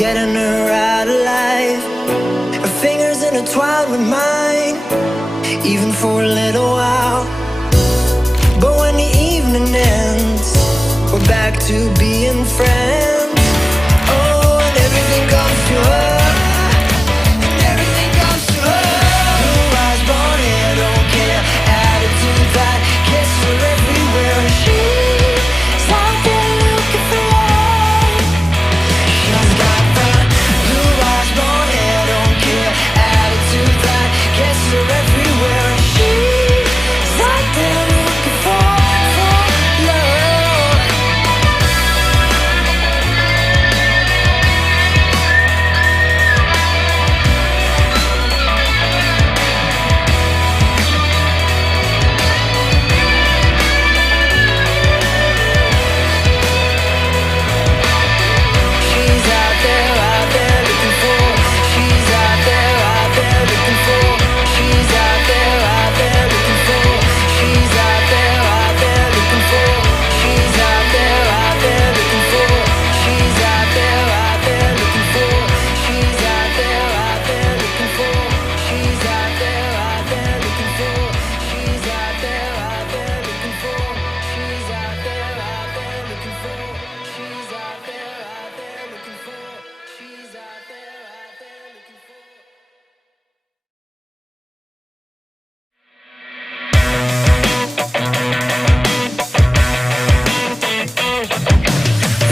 getting her out alive. Her fingers intertwined with mine, even for a little while. But when the evening ends, we're back to being friends. Oh, and everything comes to her. Everything comes to her. Blue eyes, blonde hair, don't care. Attitude that kiss her everywhere, and she's out there looking for love. She's got that blue eyes, blonde hair, don't care. Attitude that kiss her everywhere, and she's out there looking for love.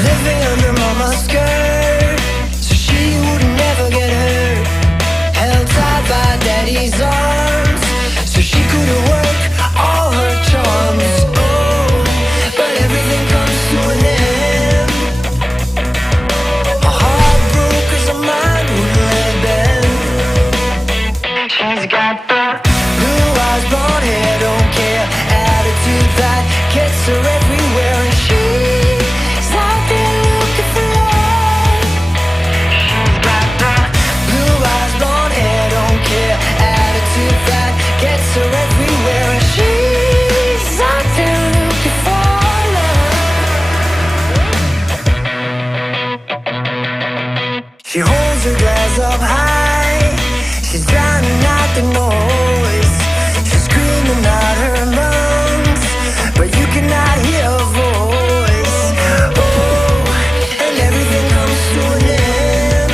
Living under mama's skirt, so she would never get hurt. Held tight by daddy's arms, so she couldn't work all her charms. Oh, but everything comes to an end. A heart broke 'cause her mind wouldn't let it bend. She's got the blue eyes, blonde hair, don't care. Attitude that gets her everywhere, and she's out there looking for love. She's got the blue eyes, blonde hair, don't care. Attitude that gets her everywhere, and she's out there looking for love. She holds her glass up high, she's drowning out the noise. She's screaming out her lungs, but you cannot hear her voice. Oh, and everything comes to an end.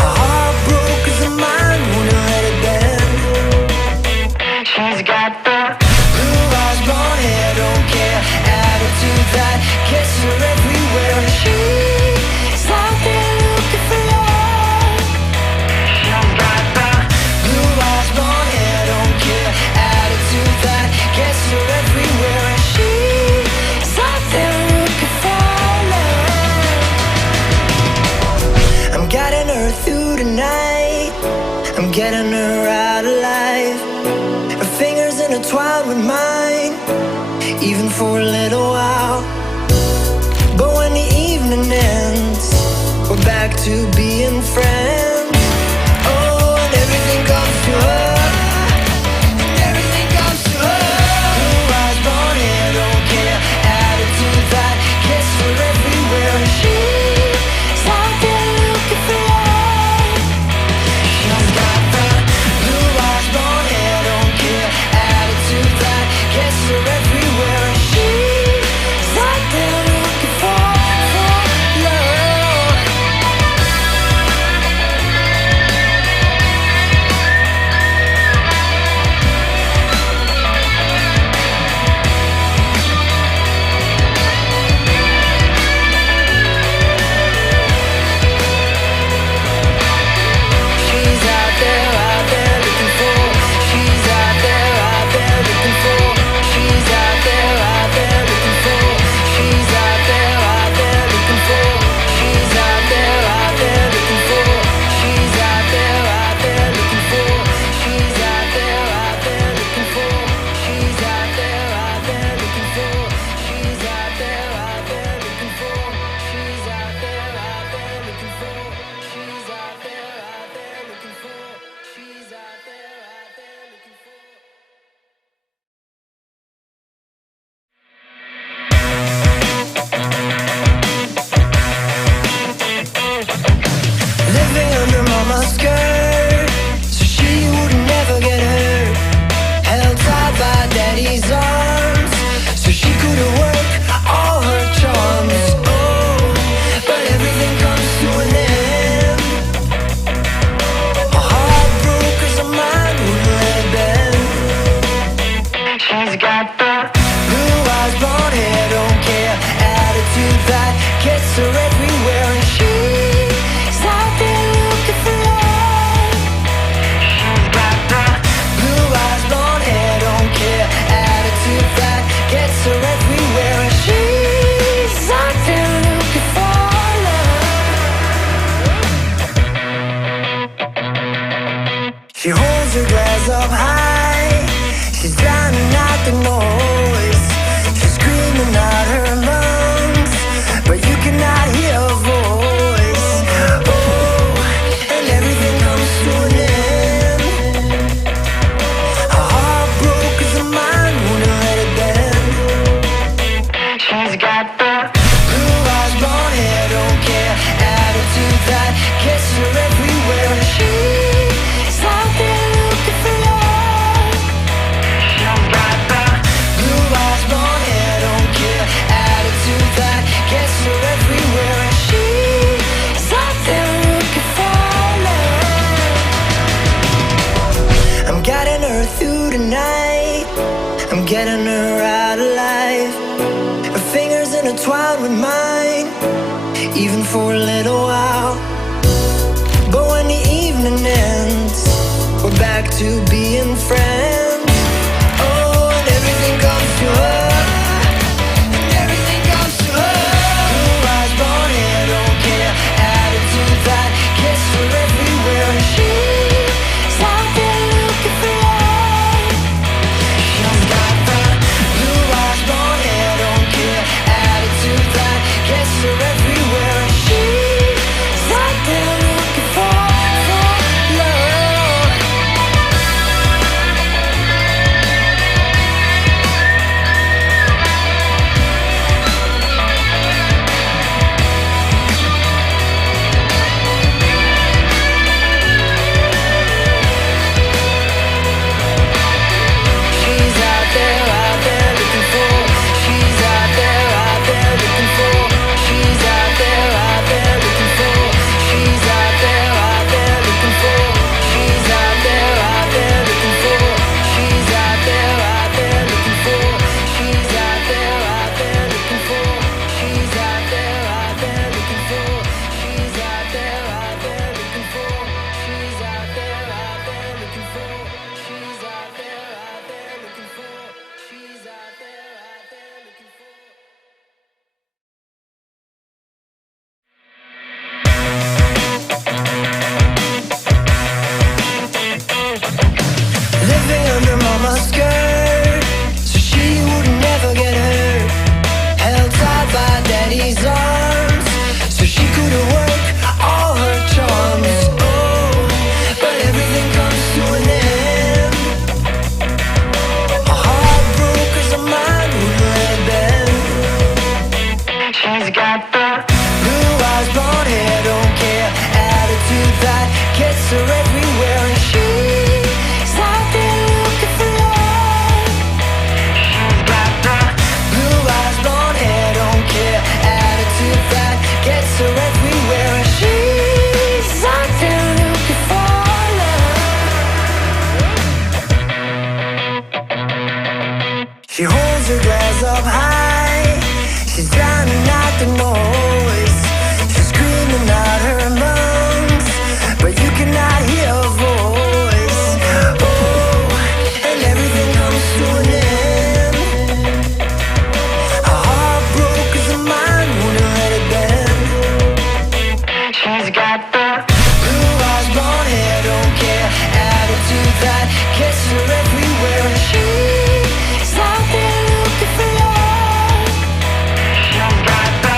Her heart broke 'cause her mind wouldn't let it bend. She's got the blue eyes, blonde hair, don't care. Attitude that gets her everywhere, and she's out there looking for love. She's got the blue eyes, blonde hair, don't care. Attitude that gets her everywhere, and she's out there looking for love. I'm guiding her through the night, I'm getting her out alive. Her fingers intertwined with mine, even for a little while. But when the evening ends, we're back to being friends. Oh, and everything comes to her. Everything comes to her. Blue eyes, blonde hair, don't care. Attitude that gets her everywhere, and she's out there looking for love. She's got the blue eyes, blonde hair, don't care. Attitude that gets her everywhere, and she's out there looking for love. I'm getting her out alive. Her fingers intertwined with mine, even for a little while. But when the evening ends, we're back to being friends. Oh, and everything comes to her, and everything comes to her. Blue eyes, blonde hair, don't care. Attitude that gets her everywhere, and she's out there looking for love. She's got the blue eyes, blonde hair, don't care. Attitude that gets her everywhere, and she's out there looking for love. She's out there looking for. She's out there looking for. She's out there looking for. She's out there looking for. She's out there looking for. She's out there looking for. She's out there looking for. She's out there looking for. She's out there looking for. She's out there looking for. She's out there looking for. She's out there looking for. Living under mama's skirt, so she would never get hurt. Held tight by daddy's arms, so she couldn't work all her charms. Oh, but everything comes to an end. Her heart broke 'cause her mind wouldn't let it bend. She's got the blue eyes, blonde hair, don't care. Attitude that gets her everywhere, and she's out there looking for love. She's got the blue eyes, blonde hair, don't care. Attitude that gets her everywhere, and she's out there looking for love. She holds her glass up high, she's drowning out the noise. She's screaming out her lungs, but you cannot hear her voice. Oh, and everything comes to an end. Her heart broke 'cause her mind wouldn't let it bend. She's got the blue eyes, blonde hair, don't care. Attitude that gets her everywhere, and she's out there looking for love. She's got the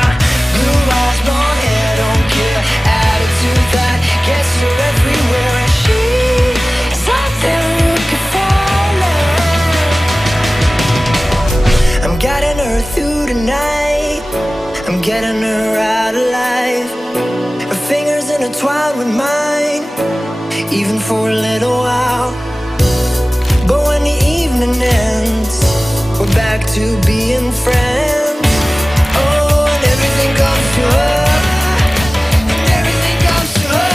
blue eyes, blonde hair, don't care. Attitude that gets her everywhere, and she's out there looking for love. I'm guiding her through the night, I'm getting her out alive. Her fingers intertwined with mine, even for a little while. But when the evening ends, we're back to being friends. Oh, and everything comes to her, and everything comes to her.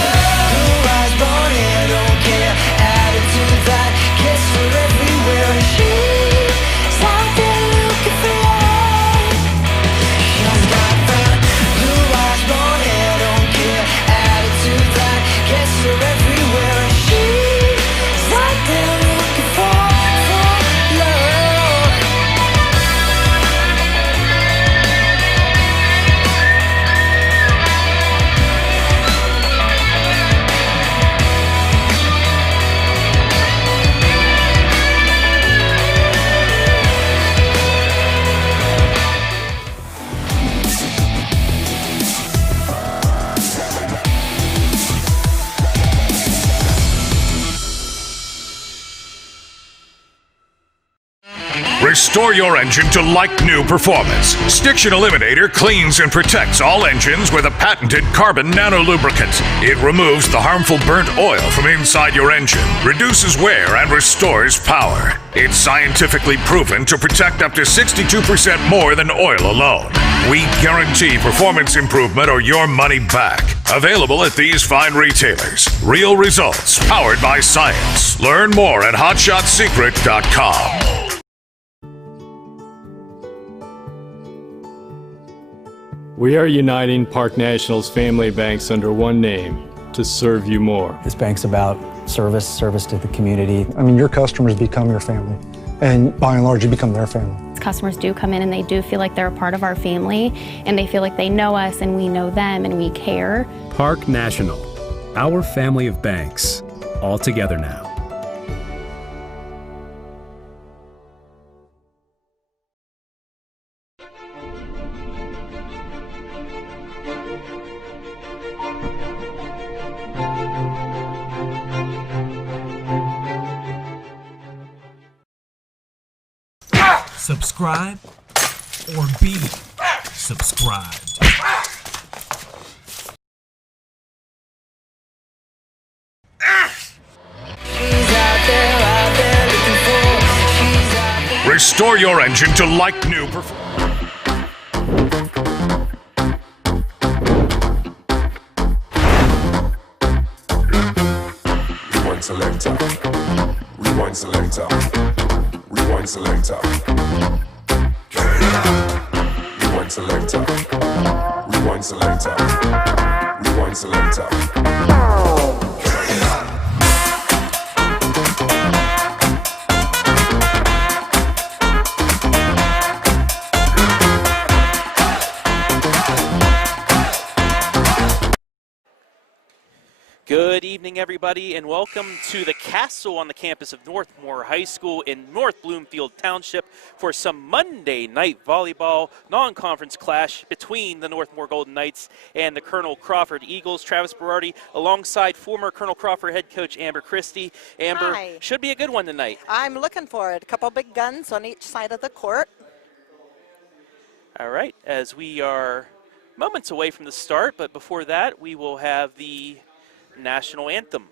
Blue eyes, blonde hair, don't care. Attitude that gets her everywhere, and she's out there looking for love. She's got the blue eyes, blonde hair, don't care. Attitude that gets her everywhere, and she's out there looking for love. Restore your engine to like-new performance. STICTION Eliminator cleans and protects all engines with a patented carbon nanolubricant. It removes the harmful burnt oil from inside your engine, reduces wear, and restores power. It's scientifically proven to protect up to 62% more than oil alone. We guarantee performance improvement or your money back. Available at these fine retailers. Real results, powered by science. Learn more at HotShotSecret.com. We are uniting Park National's family of banks under one name to serve you more. This bank's about service to the community. I mean, your customers become your family, and by and large, you become their family. Customers do come in and they do feel like they're a part of our family, and they feel like they know us and we know them and we care. Park National, our family of banks, all together now. Subscribe or be subscribed. Restore your engine to like-new performance. Rewind selector. Rewind selector. Rewind selector. Rewind selector. Rewind selector. Rewind selector. Good evening, everybody, and welcome to the castle on the campus of Northmor High School in North Bloomfield Township for some Monday night volleyball non-conference clash between the Northmor Golden Knights and the Colonel Crawford Eagles. Travis Berardi alongside former Colonel Crawford head coach Amber Christie. Amber, Hi. Should be a good one tonight. I'm looking for it. A couple big guns on each side of the court. All right, as we are moments away from the start, but before that, we will have the national anthem.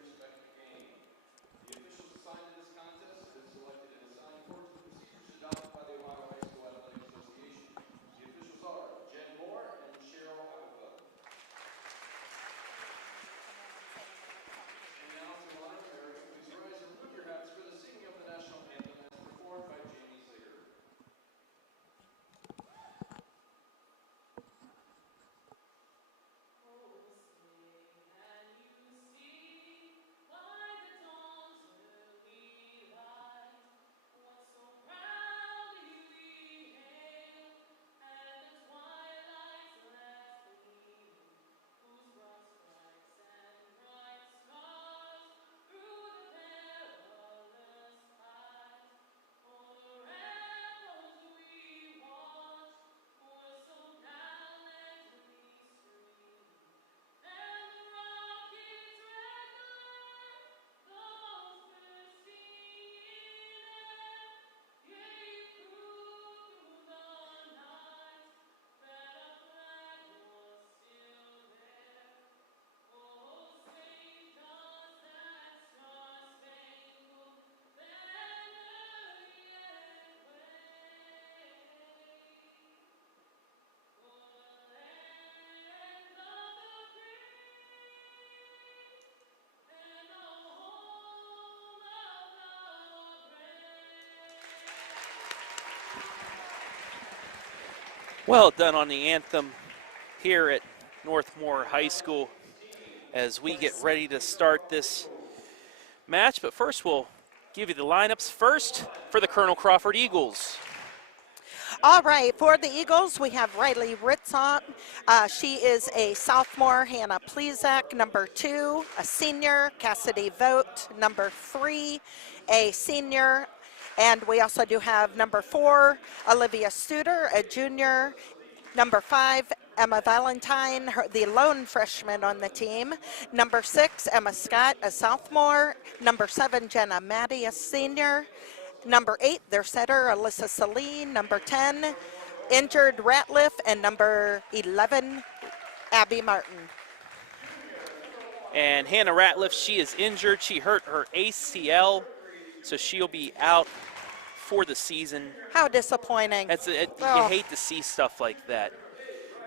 Well done on the anthem here at Northmor High School as we get ready to start this match. But first, we'll give you the lineups. First, for the Colonel Crawford Eagles. All right, for the Eagles, we have Riley Ritzon. She is a sophomore. Hannah Plezak, number 2. A senior, Cassidy Vogt, number 3. A senior. And we also do have number 4, Olivia Studer, a junior. Number 5, Emma Valentine, the lone freshman on the team. Number 6, Emma Scott, a sophomore. Number 7, Jenna Maddie, a senior. Number 8, their setter, Alyssa Celine. Number 10, injured Ratliff. And number 11, Abby Martin. And Hannah Ratliff, she is injured. She hurt her ACL, so she'll be out for the season. How disappointing. You hate to see stuff like that.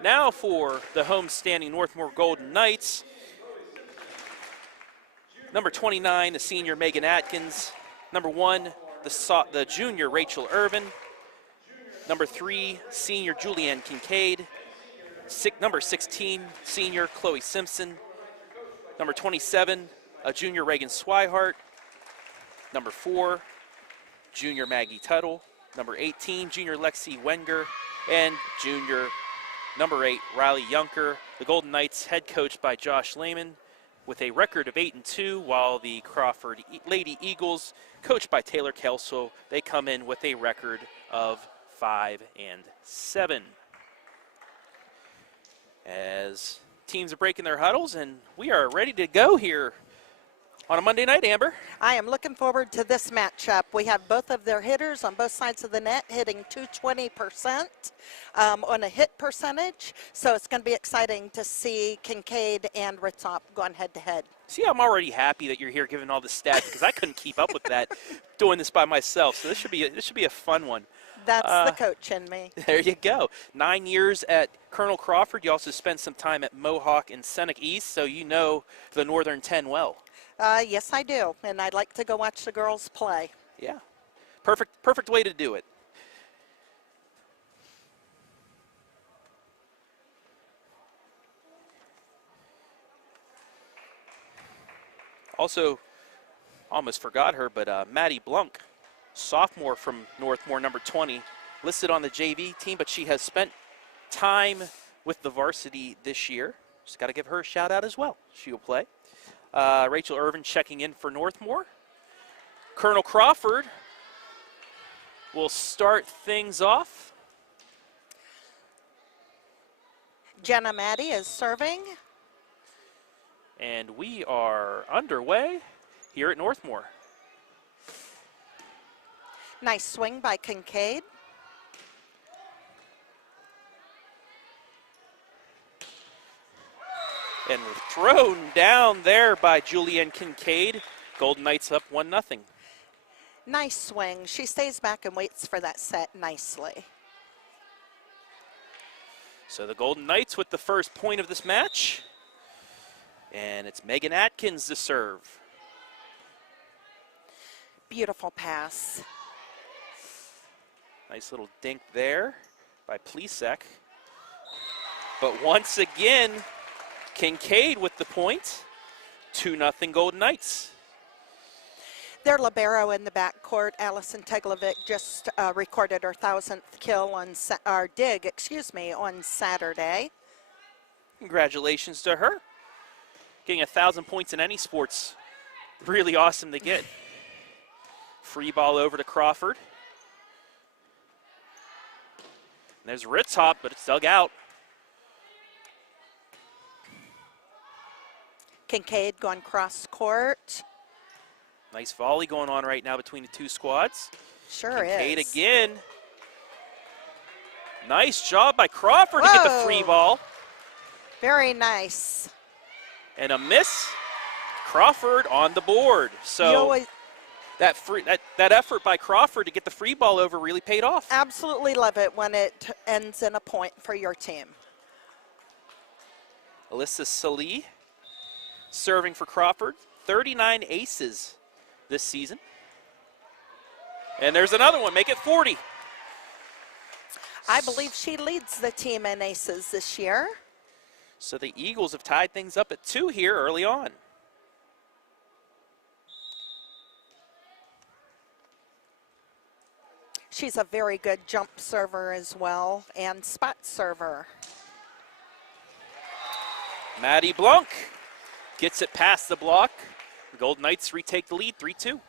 Now for the homestanding Northmor Golden Knights. Number 29, the senior Megan Atkins. Number 1, the junior Rachel Irvin. Number 3, senior Julianne Kincaid. number 16, senior Chloe Simpson. Number 27, a junior Reagan Swihart. Number 4, junior Maggie Tuttle. Number 18, junior Lexi Wenger. And junior number 8, Riley Yunker. The Golden Knights head coached by Josh Lehman with a record of 8-2, while the Crawford Lady Eagles, coached by Taylor Kelso, they come in with a record of 5-7. As teams are breaking their huddles, and we are ready to go here on a Monday night, Amber. I am looking forward to this matchup. We have both of their hitters on both sides of the net hitting 220% on a hit percentage. So it's going to be exciting to see Kincaid and Ritzop going head-to-head. See, I'm already happy that you're here giving all the stats because I couldn't keep up with that doing this by myself. So this should be a fun one. That's the coach in me. There you go. 9 years at Colonel Crawford. You also spent some time at Mohawk and Seneca East, so you know the Northern 10 well. Yes, I do, and I'd like to go watch the girls play. Yeah, perfect way to do it. Also, almost forgot her, but Maddie Blunk, sophomore from Northmor, number 20, listed on the JV team, but she has spent time with the varsity this year. Just got to give her a shout out as well. She'll play. Rachel Irvin checking in for Northmor. Colonel Crawford will start things off. Jenna Maddie is serving. And we are underway here at Northmor. Nice swing by Kincaid. And thrown down there by Julianne Kincaid. Golden Knights up 1-0. Nice swing. She stays back and waits for that set nicely. So the Golden Knights with the first point of this match. And it's Megan Atkins to serve. Beautiful pass. Nice little dink there by Plisek. But once again, Kincaid with the point. 2-0 Golden Knights. Their libero in the backcourt, Allison Teglovic, just recorded her 1,000th kill on on Saturday. Congratulations to her. Getting 1,000 points in any sport's really awesome to get. Free ball over to Crawford. And there's Ritzop, but it's dug out. Kincaid going cross court. Nice volley going on right now between the two squads. Sure Kincaid is. again. Nice job by Crawford to get the free ball. Very nice. And a miss. Crawford on the board. So that effort by Crawford to get the free ball over really paid off. Absolutely love it when it ends in a point for your team. Alyssa Salih serving for Crawford. 39 aces this season. And there's another one. Make it 40. I believe she leads the team in aces this year. So the Eagles have tied things up at 2 here early on. She's a very good jump server as well and spot server. Maddie Blunk gets it past the block. The Golden Knights retake the lead, 3-2.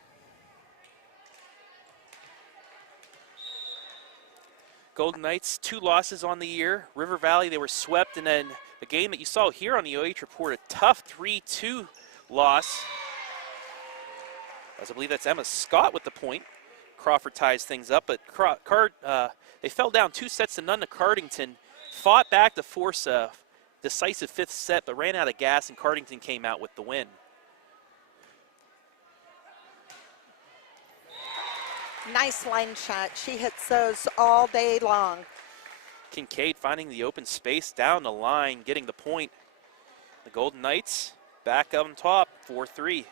Golden Knights, 2 losses on the year. River Valley, they were swept, and then the game that you saw here on the OH report, a tough 3-2 loss. As I believe that's Emma Scott with the point. Crawford ties things up, but they fell down 2-0 to Cardington. Fought back to force a decisive 5th set, but ran out of gas, and Cardington came out with the win. Nice line shot. She hits those all day long. Kincaid finding the open space down the line, getting the point. The Golden Knights back on top, 4-3.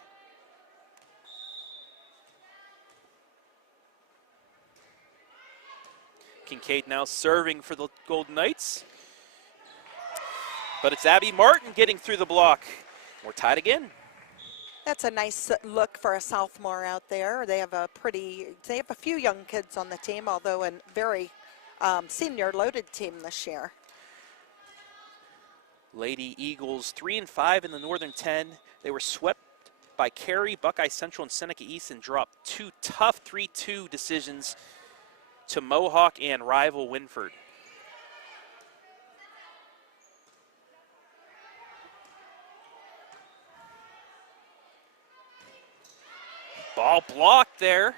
Kincaid now serving for the Golden Knights. But it's Abby Martin getting through the block. We're tied again. That's a nice look for a sophomore out there. They have a few young kids on the team, although a very senior loaded team this year. Lady Eagles 3-5 in the Northern 10. They were swept by Cary, Buckeye Central, and Seneca East and dropped 2 tough 3-2 decisions to Mohawk and rival Winford. Ball blocked there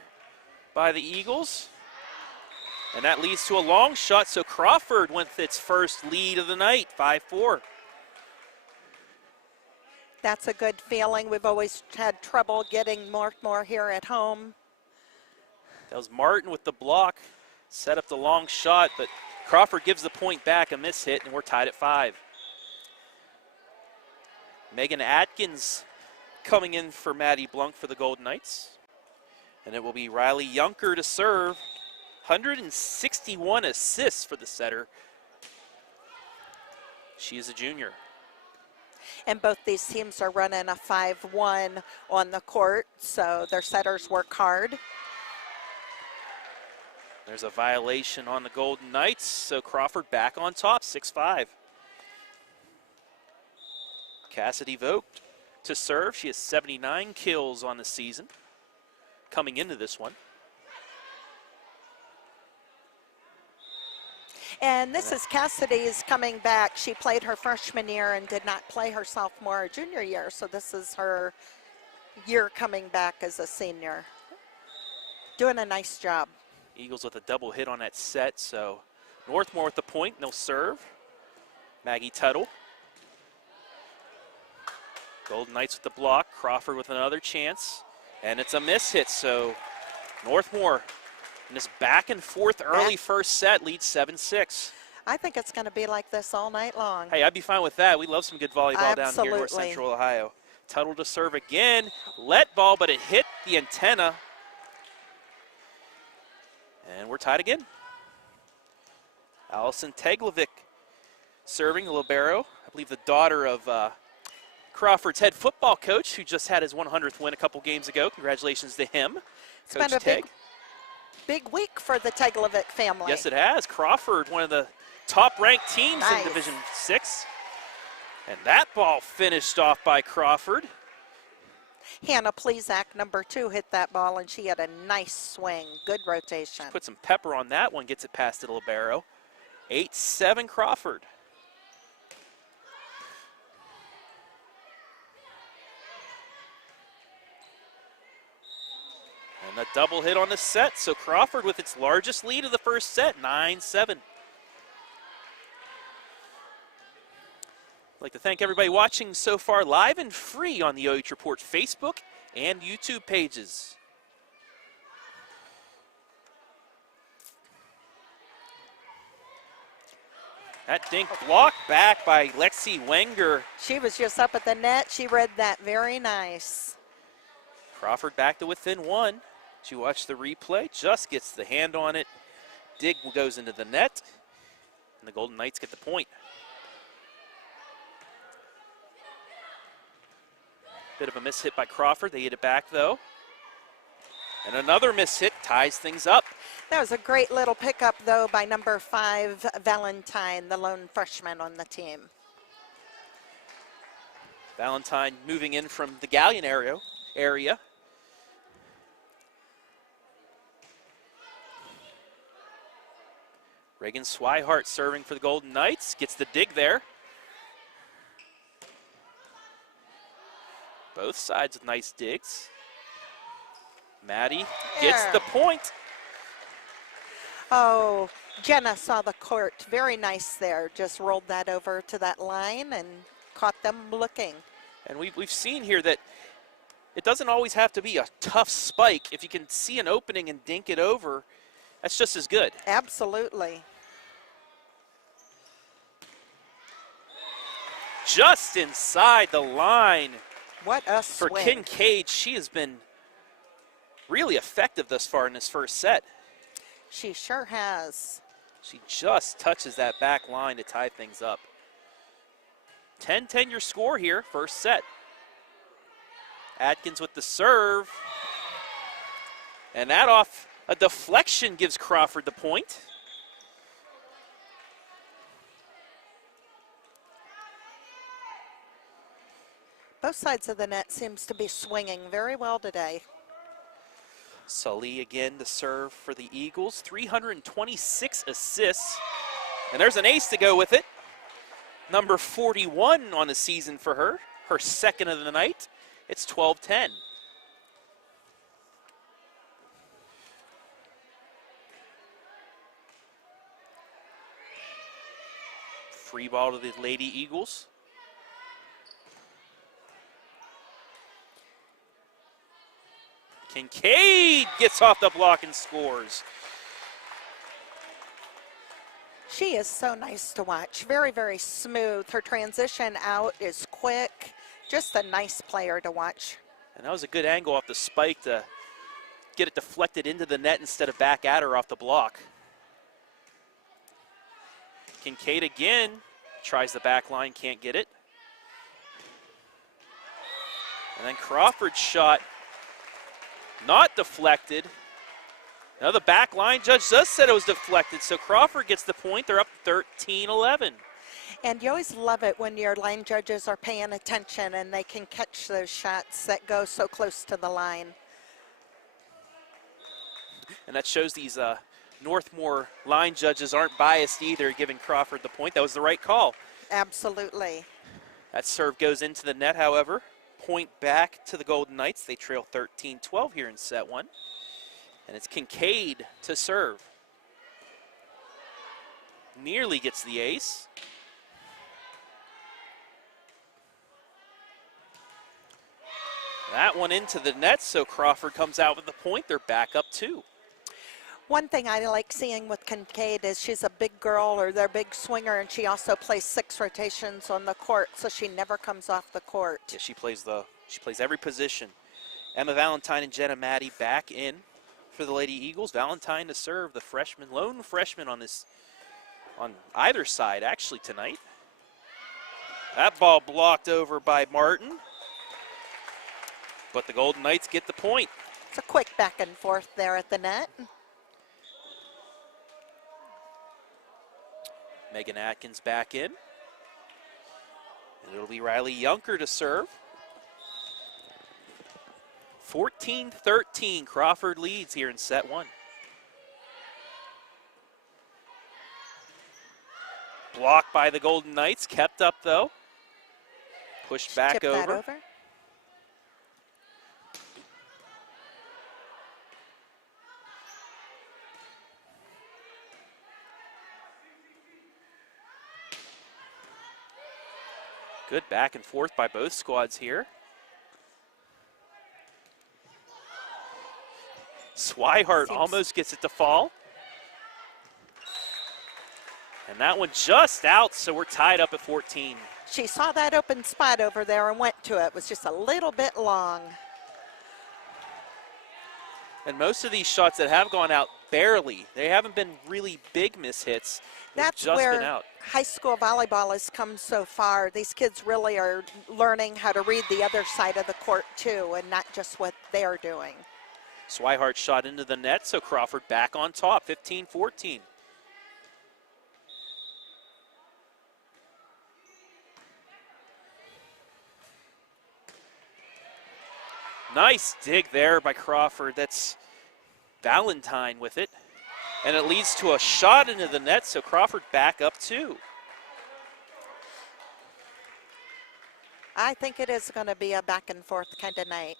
by the Eagles. And that leads to a long shot, so Crawford with its first lead of the night, 5-4. That's a good feeling. We've always had trouble getting Northmor here at home. That was Martin with the block, set up the long shot, but Crawford gives the point back, a miss hit, and we're tied at 5. Megan Atkins coming in for Maddie Blunk for the Golden Knights. And it will be Riley Yunker to serve. 161 assists for the setter. She is a junior. And both these teams are running a 5-1 on the court, so their setters work hard. There's a violation on the Golden Knights, so Crawford back on top, 6-5. Cassidy Vogt to serve. She has 79 kills on the season coming into this one. And this is Cassidy's coming back. She played her freshman year and did not play her sophomore or junior year, so this is her year coming back as a senior. Doing a nice job. Eagles with a double hit on that set, so Northmor with the point, and they'll serve. Maggie Tuttle. Golden Knights with the block, Crawford with another chance, and it's a miss hit, so Northmor in this back and forth early first set leads 7-6. I think it's going to be like this all night long. Hey, I'd be fine with that. We love some good volleyball down here in North Absolutely. Central Ohio. Tuttle to serve again, let ball, but it hit the antenna. And we're tied again. Allison Teglovic serving, the libero. I believe the daughter of Crawford's head football coach, who just had his 100th win a couple games ago. Congratulations to him, It's Coach been a Teg. big week for the Teglovic family. Yes, it has. Crawford, one of the top-ranked teams Nice. in Division 6. And that ball finished off by Crawford. Hannah Plezak, number 2, hit that ball, and she had a nice swing. Good rotation. Put some pepper on that one, gets it past the libero. 8-7 Crawford. And a double hit on the set, so Crawford with its largest lead of the first set, 9-7. I'd like to thank everybody watching so far live and free on the OH Report Facebook and YouTube pages. That dink blocked back by Lexi Wenger. She was just up at the net. She read that very nice. Crawford back to within 1. She watched the replay, just gets the hand on it. Dig goes into the net, and the Golden Knights get the point. Bit of a miss hit by Crawford. They hit it back, though. And another miss hit ties things up. That was a great little pickup, though, by number 5, Valentine, the lone freshman on the team. Valentine moving in from the Galleon area. Reagan Swihart serving for the Golden Knights. Gets the dig there. Both sides with nice digs. Maddie gets the point. Oh, Jenna saw the court. Very nice there. Just rolled that over to that line and caught them looking. And we've seen here that it doesn't always have to be a tough spike. If you can see an opening and dink it over, that's just as good. Absolutely. Just inside the line. What a For swing. Kincaid, she has been really effective thus far in this first set. She sure has. She just touches that back line to tie things up. 10-10 your score here, first set. Atkins with the serve. And that off a deflection gives Crawford the point. Both sides of the net seems to be swinging very well today. Sully again to serve for the Eagles. 326 assists. And there's an ace to go with it. Number 41 on the season for her. Her second of the night. It's 12-10. Free ball to the Lady Eagles. Kincaid gets off the block and scores. She is so nice to watch. Very, very smooth. Her transition out is quick. Just a nice player to watch. And that was a good angle off the spike to get it deflected into the net instead of back at her off the block. Kincaid again tries the back line, can't get it. And then Crawford's shot not deflected. Now the back line judge just said it was deflected, so Crawford gets the point. They're up 13-11. And you always love it when your line judges are paying attention and they can catch those shots that go so close to the line. And that shows these Northmor line judges aren't biased either, giving Crawford the point. That was the right call. Absolutely. That serve goes into the net, however. Point back to the Golden Knights. They trail 13-12 here in set one. And it's Kincaid to serve. Nearly gets the ace. That one into the net, so Crawford comes out with the point. They're back up 2. One thing I like seeing with Kincaid is she's a big girl, or they're big swinger, and she also plays 6 rotations on the court, so she never comes off the court. Yeah, she plays every position. Emma Valentine and Jenna Maddie back in for the Lady Eagles. Valentine to serve, the freshman, lone freshman on either side actually tonight. That ball blocked over by Martin, but the Golden Knights get the point. It's a quick back and forth there at the net. Megan Atkins back in. And it'll be Riley Yunker to serve. 14-13, Crawford leads here in set one. Blocked by the Golden Knights, kept up though. Pushed back Tip over. that over. Good back and forth by both squads here. Swihart almost gets it to fall. And that one just out, so we're tied up at 14. She saw that open spot over there and went to it. It was just a little bit long. And most of these shots that have gone out, barely. They haven't been really big mishits. That's just where been out. high school volleyball has come so far. These kids really are learning how to read the other side of the court too, and not just what they're doing. Swihart shot into the net, so Crawford back on top, 15-14. Nice dig there by Crawford. That's Valentine with it. And it leads to a shot into the net, so Crawford back up 2. I think it is going to be a back and forth kind of night.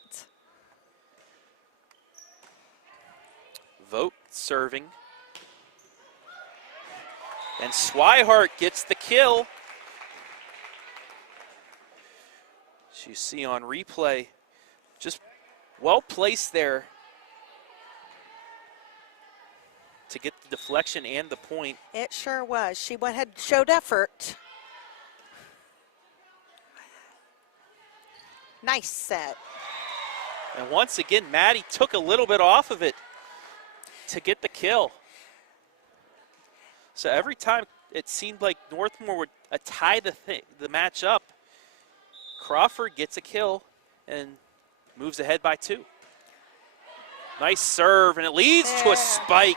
Vogt serving. And Swihart gets the kill. As you see on replay, just well placed there to get the deflection and the point. It sure was. She went ahead and showed effort. Nice set. And once again, Maddie took a little bit off of it to get the kill. So every time it seemed like Northmor would tie the match up. Crawford gets a kill and moves ahead by 2. Nice serve, and it leads to a spike.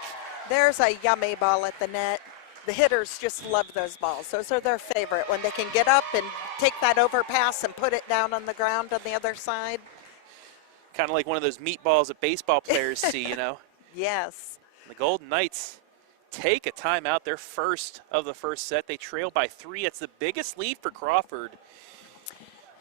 There's a yummy ball at the net. The hitters just love those balls. Those are their favorite, when they can get up and take that overpass and put it down on the ground on the other side. Kind of like one of those meatballs that baseball players see, you know? Yes. The Golden Knights take a timeout, their first of the first set. They trail by 3. It's the biggest lead for Crawford.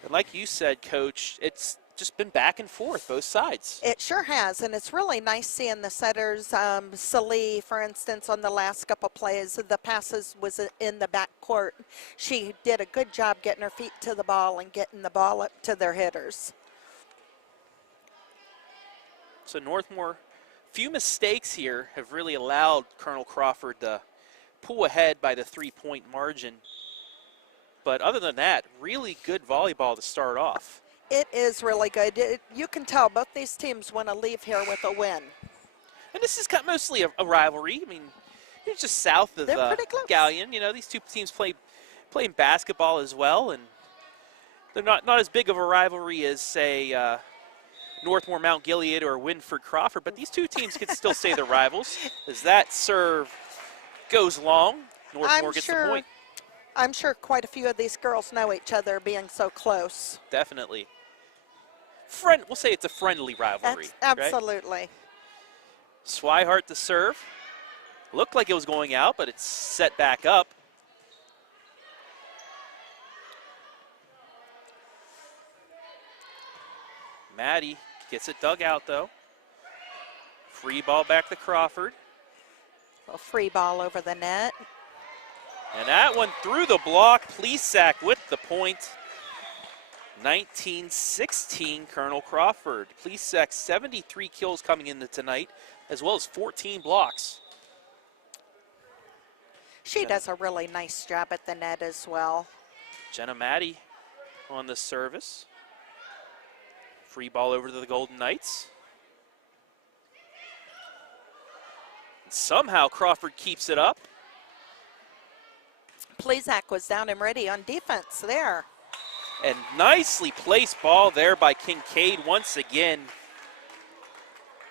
And like you said, Coach, it's just been back and forth, both sides. It sure has, and it's really nice seeing the setters. Salih, for instance, on the last couple plays, the passes was in the back court. She did a good job getting her feet to the ball and getting the ball up to their hitters. So Northmor, few mistakes here have really allowed Colonel Crawford to pull ahead by the 3-point margin. But other than that, really good volleyball to start off. It is really good. You can tell both these teams want to leave here with a win. And this is mostly a rivalry. I mean, it's just south of Galleon. You know, these two teams playing basketball as well, and they're not as big of a rivalry as, say, Northmor Mount Gilead or Winford Crawford, but these two teams can still say they're rivals. As that serve goes long, Northmor gets the point. I'm sure quite a few of these girls know each other, being so close. Definitely. We'll say it's a friendly rivalry. Absolutely. Right? Swihart to serve. Looked like it was going out, but it's set back up. Maddie gets it dug out, though. Free ball back to Crawford. A free ball over the net. And that one through the block. Plesac with the point. 19-16, Colonel Crawford. Plesac, 73 kills coming into tonight, as well as 14 blocks. She does a really nice job at the net as well. Jenna Maddie on the service. Free ball over to the Golden Knights. And somehow Crawford keeps it up. Plesac was down and ready on defense there. And nicely placed ball there by Kincaid once again.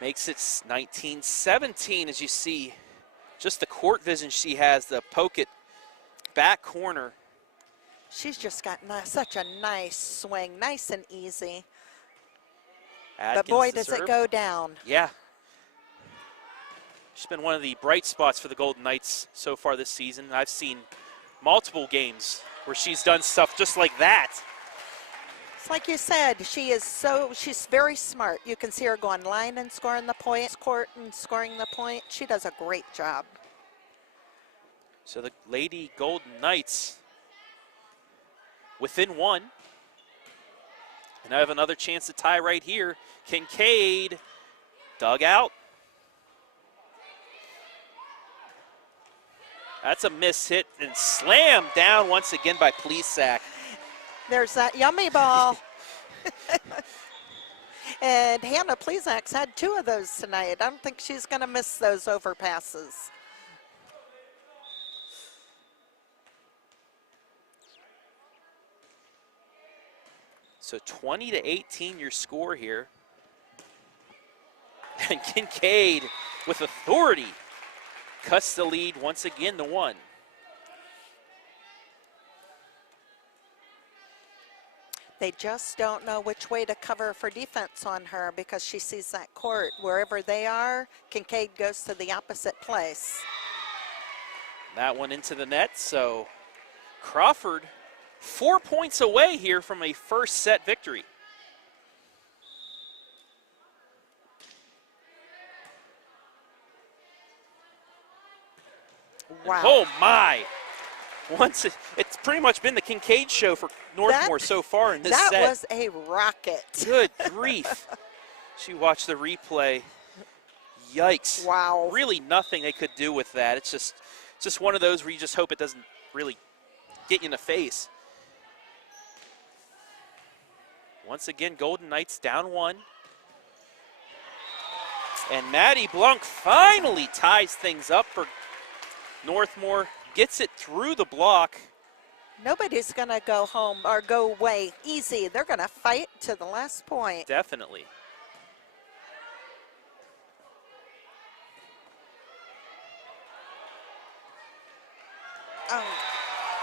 Makes it 19-17, as you see. Just the court vision she has, the poke it back corner. She's just got such a nice swing, nice and easy. Atkins, but boy, does it go down. Yeah. She's been one of the bright spots for the Golden Knights so far this season. I've seen multiple games where she's done stuff just like that. It's like you said, she's very smart. You can see her going line and scoring the point, court and scoring the point. She does a great job. So the Lady Golden Knights within 1. And I have another chance to tie right here. Kincaid dug out. That's a miss hit and slammed down once again by Plesac. There's that yummy ball. And Hannah Plesac's had 2 of those tonight. I don't think she's going to miss those overpasses. So 20-18 your score here. And Kincaid with authority cuts the lead once again to 1. They just don't know which way to cover for defense on her because she sees that court. Wherever they are, Kincaid goes to the opposite place. That one into the net, so Crawford 4 points away here from a first set victory. Wow. Oh my. It's pretty much been the Kincaid show for Northmor so far in this set. That was a rocket. Good grief. She watched the replay. Yikes. Wow. Really nothing they could do with that. It's just one of those where you just hope it doesn't really get you in the face. Once again, Golden Knights down 1. And Maddie Blanc finally ties things up for Northmor. gets it through the block. Nobody's going to go home or go away easy. They're going to fight to the last point. Definitely. Oh.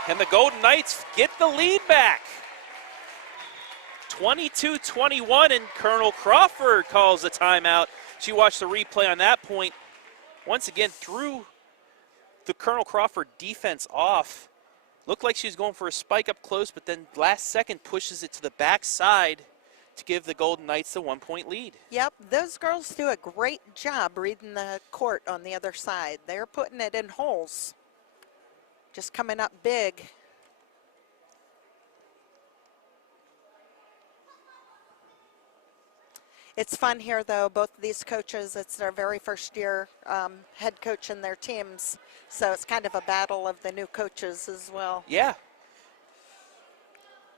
And the Golden Knights get the lead back. 22-21, and Colonel Crawford calls a timeout. She watched the replay on that point. Once again, threw the Colonel Crawford defense off. Looked like she was going for a spike up close, but then last second pushes it to the backside to give the Golden Knights the 1-point lead. Yep, those girls do a great job reading the court on the other side. They're putting it in holes. Just coming up big. It's fun here, though. Both of these coaches, it's their very first year head coaching their teams. So it's kind of a battle of the new coaches as well. Yeah.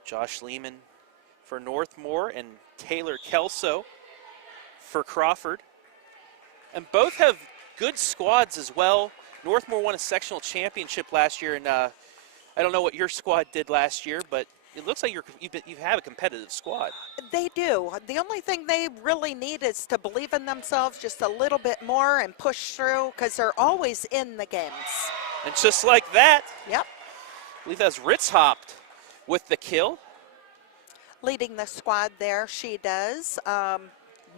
Josh Lehman for Northmor and Taylor Kelso for Crawford. And both have good squads as well. Northmor won a sectional championship last year, and I don't know what your squad did last year, but it looks like you have a competitive squad. They do. The only thing they really need is to believe in themselves just a little bit more and push through, because they're always in the games. And just like that, yep. I believe that's Ritzhaupt with the kill. Leading the squad there, she does.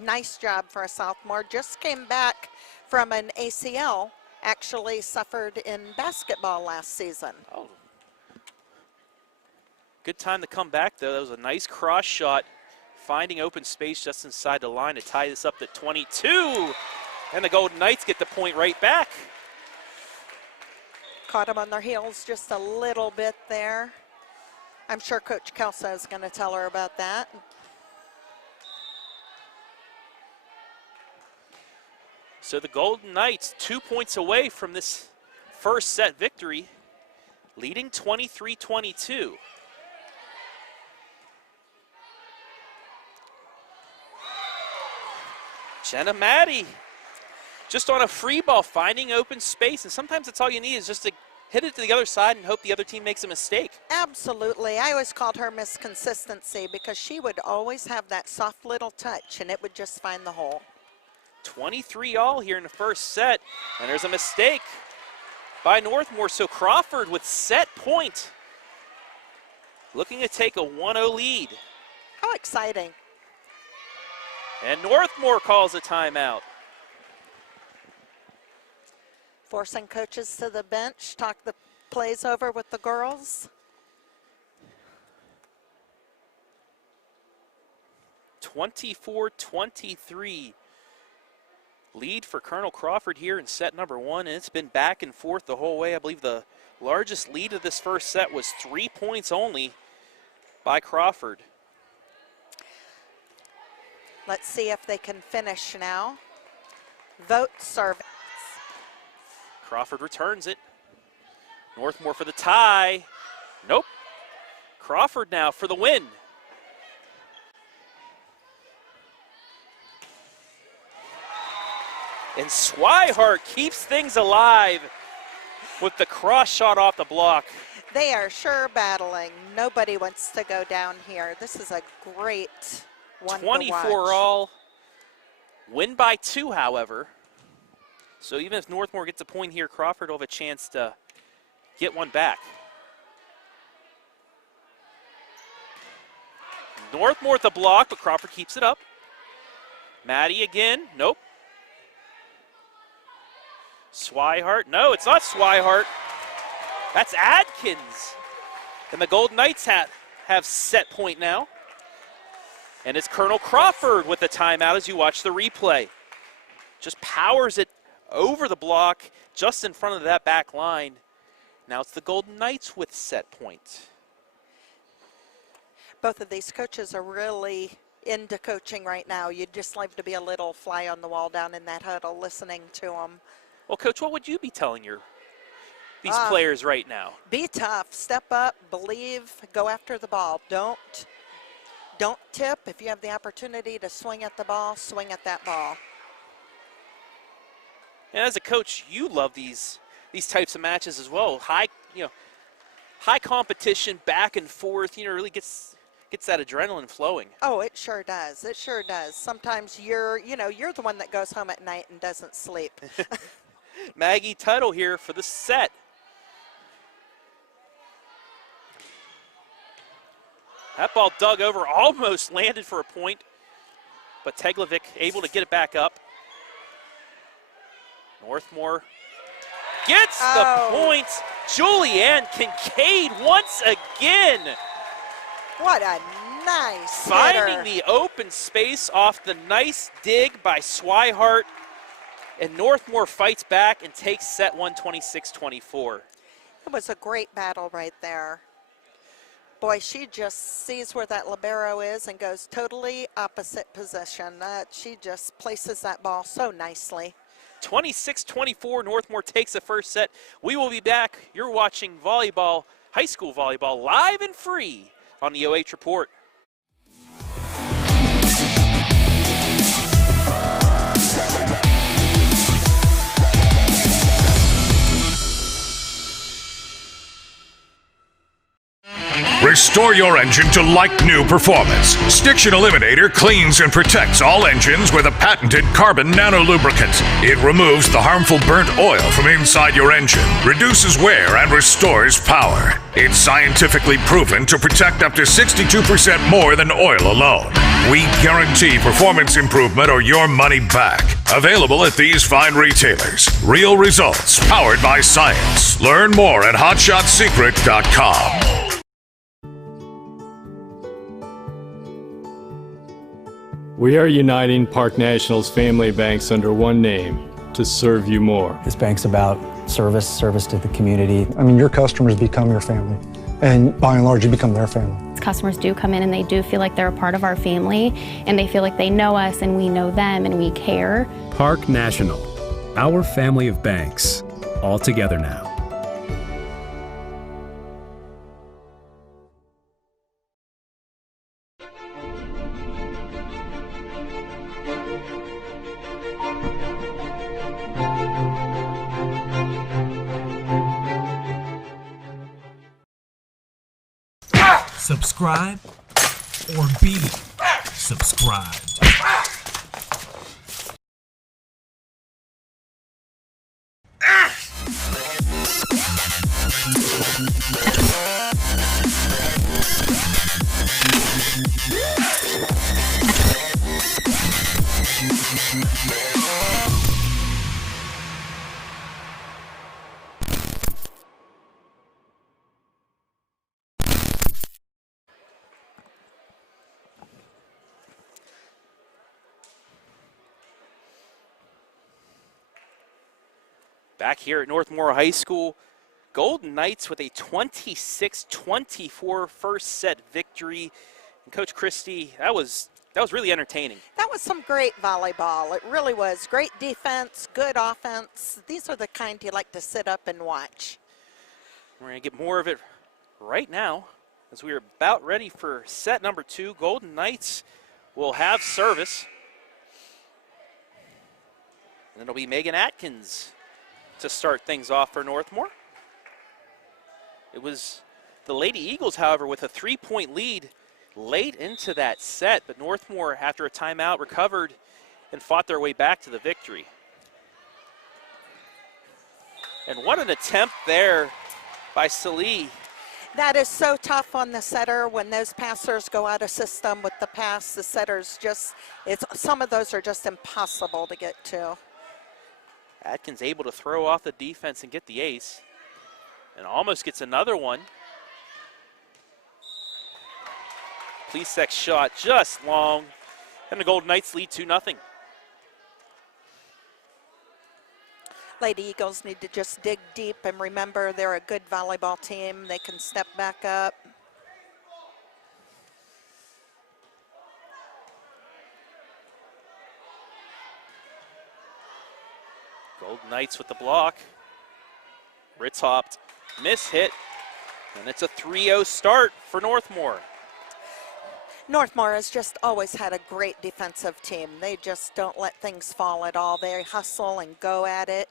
Nice job for a sophomore. Just came back from an ACL, actually suffered in basketball last season. Oh. Good time to come back, though. That was a nice cross shot, finding open space just inside the line to tie this up to 22. And the Golden Knights get the point right back. Caught them on their heels just a little bit there. I'm sure Coach Kelso is going to tell her about that. So the Golden Knights 2 points away from this first set victory, leading 23-22. Jenna Maddie just on a free ball, finding open space, and sometimes that's all you need is just to hit it to the other side and hope the other team makes a mistake. Absolutely. I always called her Miss Consistency because she would always have that soft little touch and it would just find the hole. 23-all here in the first set, and there's a mistake by Northmor, so Crawford with set point, looking to take a 1-0 lead. How exciting. And Northmor calls a timeout. Forcing coaches to the bench, talk the plays over with the girls. 24-23. Lead for Colonel Crawford here in set number one, and it's been back and forth the whole way. I believe the largest lead of this first set was 3 points only by Crawford. Let's see if they can finish now. Vote service. Crawford returns it. Northmor for the tie. Nope. Crawford now for the win. And Swihart keeps things alive with the cross shot off the block. They are sure battling. Nobody wants to go down here. This is a great one 24-all. Win by 2, however. So even if Northmor gets a point here, Crawford will have a chance to get one back. Northmor at the block, but Crawford keeps it up. Maddie again. Nope. Swihart. No, it's not Swihart. That's Adkins. And the Golden Knights have set point now. And it's Colonel Crawford with the timeout as you watch the replay. Just powers it over the block, just in front of that back line. Now it's the Golden Knights with set point. Both of these coaches are really into coaching right now. You'd just like to be a little fly on the wall down in that huddle listening to them. Well, Coach, what would you be telling these players right now? Be tough, step up, believe, go after the ball. Don't tip. If you have the opportunity to swing at the ball, swing at that ball. And as a coach, you love these these types of matches as well. High competition, back and forth. Really gets that adrenaline flowing. Oh, it sure does. It sure does. Sometimes you're the one that goes home at night and doesn't sleep. Maggie Tuttle here for the set. That ball dug over, almost landed for a point, but Teglovic able to get it back up. Northmor gets the point. Julianne Kincaid once again. What a nice Finding hitter. the open space off the nice dig by Swihart. And Northmor fights back and takes set 1, 26-24. It was a great battle right there. Boy, she just sees where that libero is and goes totally opposite position. She just places that ball so nicely. 26-24, Northmor takes the first set. We will be back. You're watching volleyball, high school volleyball, live and free on the OH Report. Restore your engine to like-new performance. STICTION Eliminator cleans and protects all engines with a patented carbon nanolubricant. It removes the harmful burnt oil from inside your engine, reduces wear, and restores power. It's scientifically proven to protect up to 62% more than oil alone. We guarantee performance improvement or your money back. Available at these fine retailers. Real results, powered by science. Learn more at hotshotsecret.com. We are uniting Park National's family banks under one name to serve you more. This bank's about service to the community. I mean, your customers become your family, and by and large, you become their family. Customers do come in and they do feel like they're a part of our family, and they feel like they know us and we know them and we care. Park National, our family of banks, all together now. Subscribe or be subscribed. Back here at Northmor High School, Golden Knights with a 26-24 first set victory. And Coach Christie, that was really entertaining. That was some great volleyball. It really was. Great defense, good offense. These are the kind you like to sit up and watch. We're going to get more of it right now as we are about ready for set number 2. Golden Knights will have service. And it'll be Megan Atkins to start things off for Northmor. It was the Lady Eagles, however, with a 3-point lead late into that set, but Northmor, after a timeout, recovered and fought their way back to the victory. And what an attempt there by Salih. That is so tough on the setter when those passers go out of system with the pass. The setters just, some of those are just impossible to get to. Atkins able to throw off the defense and get the ace, and almost gets another one. Plisek's shot just long, and the Golden Knights lead 2-0. Lady Eagles need to just dig deep and remember they're a good volleyball team. They can step back up. Golden Knights with the block. Ritz hopped, miss hit, and it's a 3-0 start for Northmor. Northmor has just always had a great defensive team. They just don't let things fall at all. They hustle and go at it.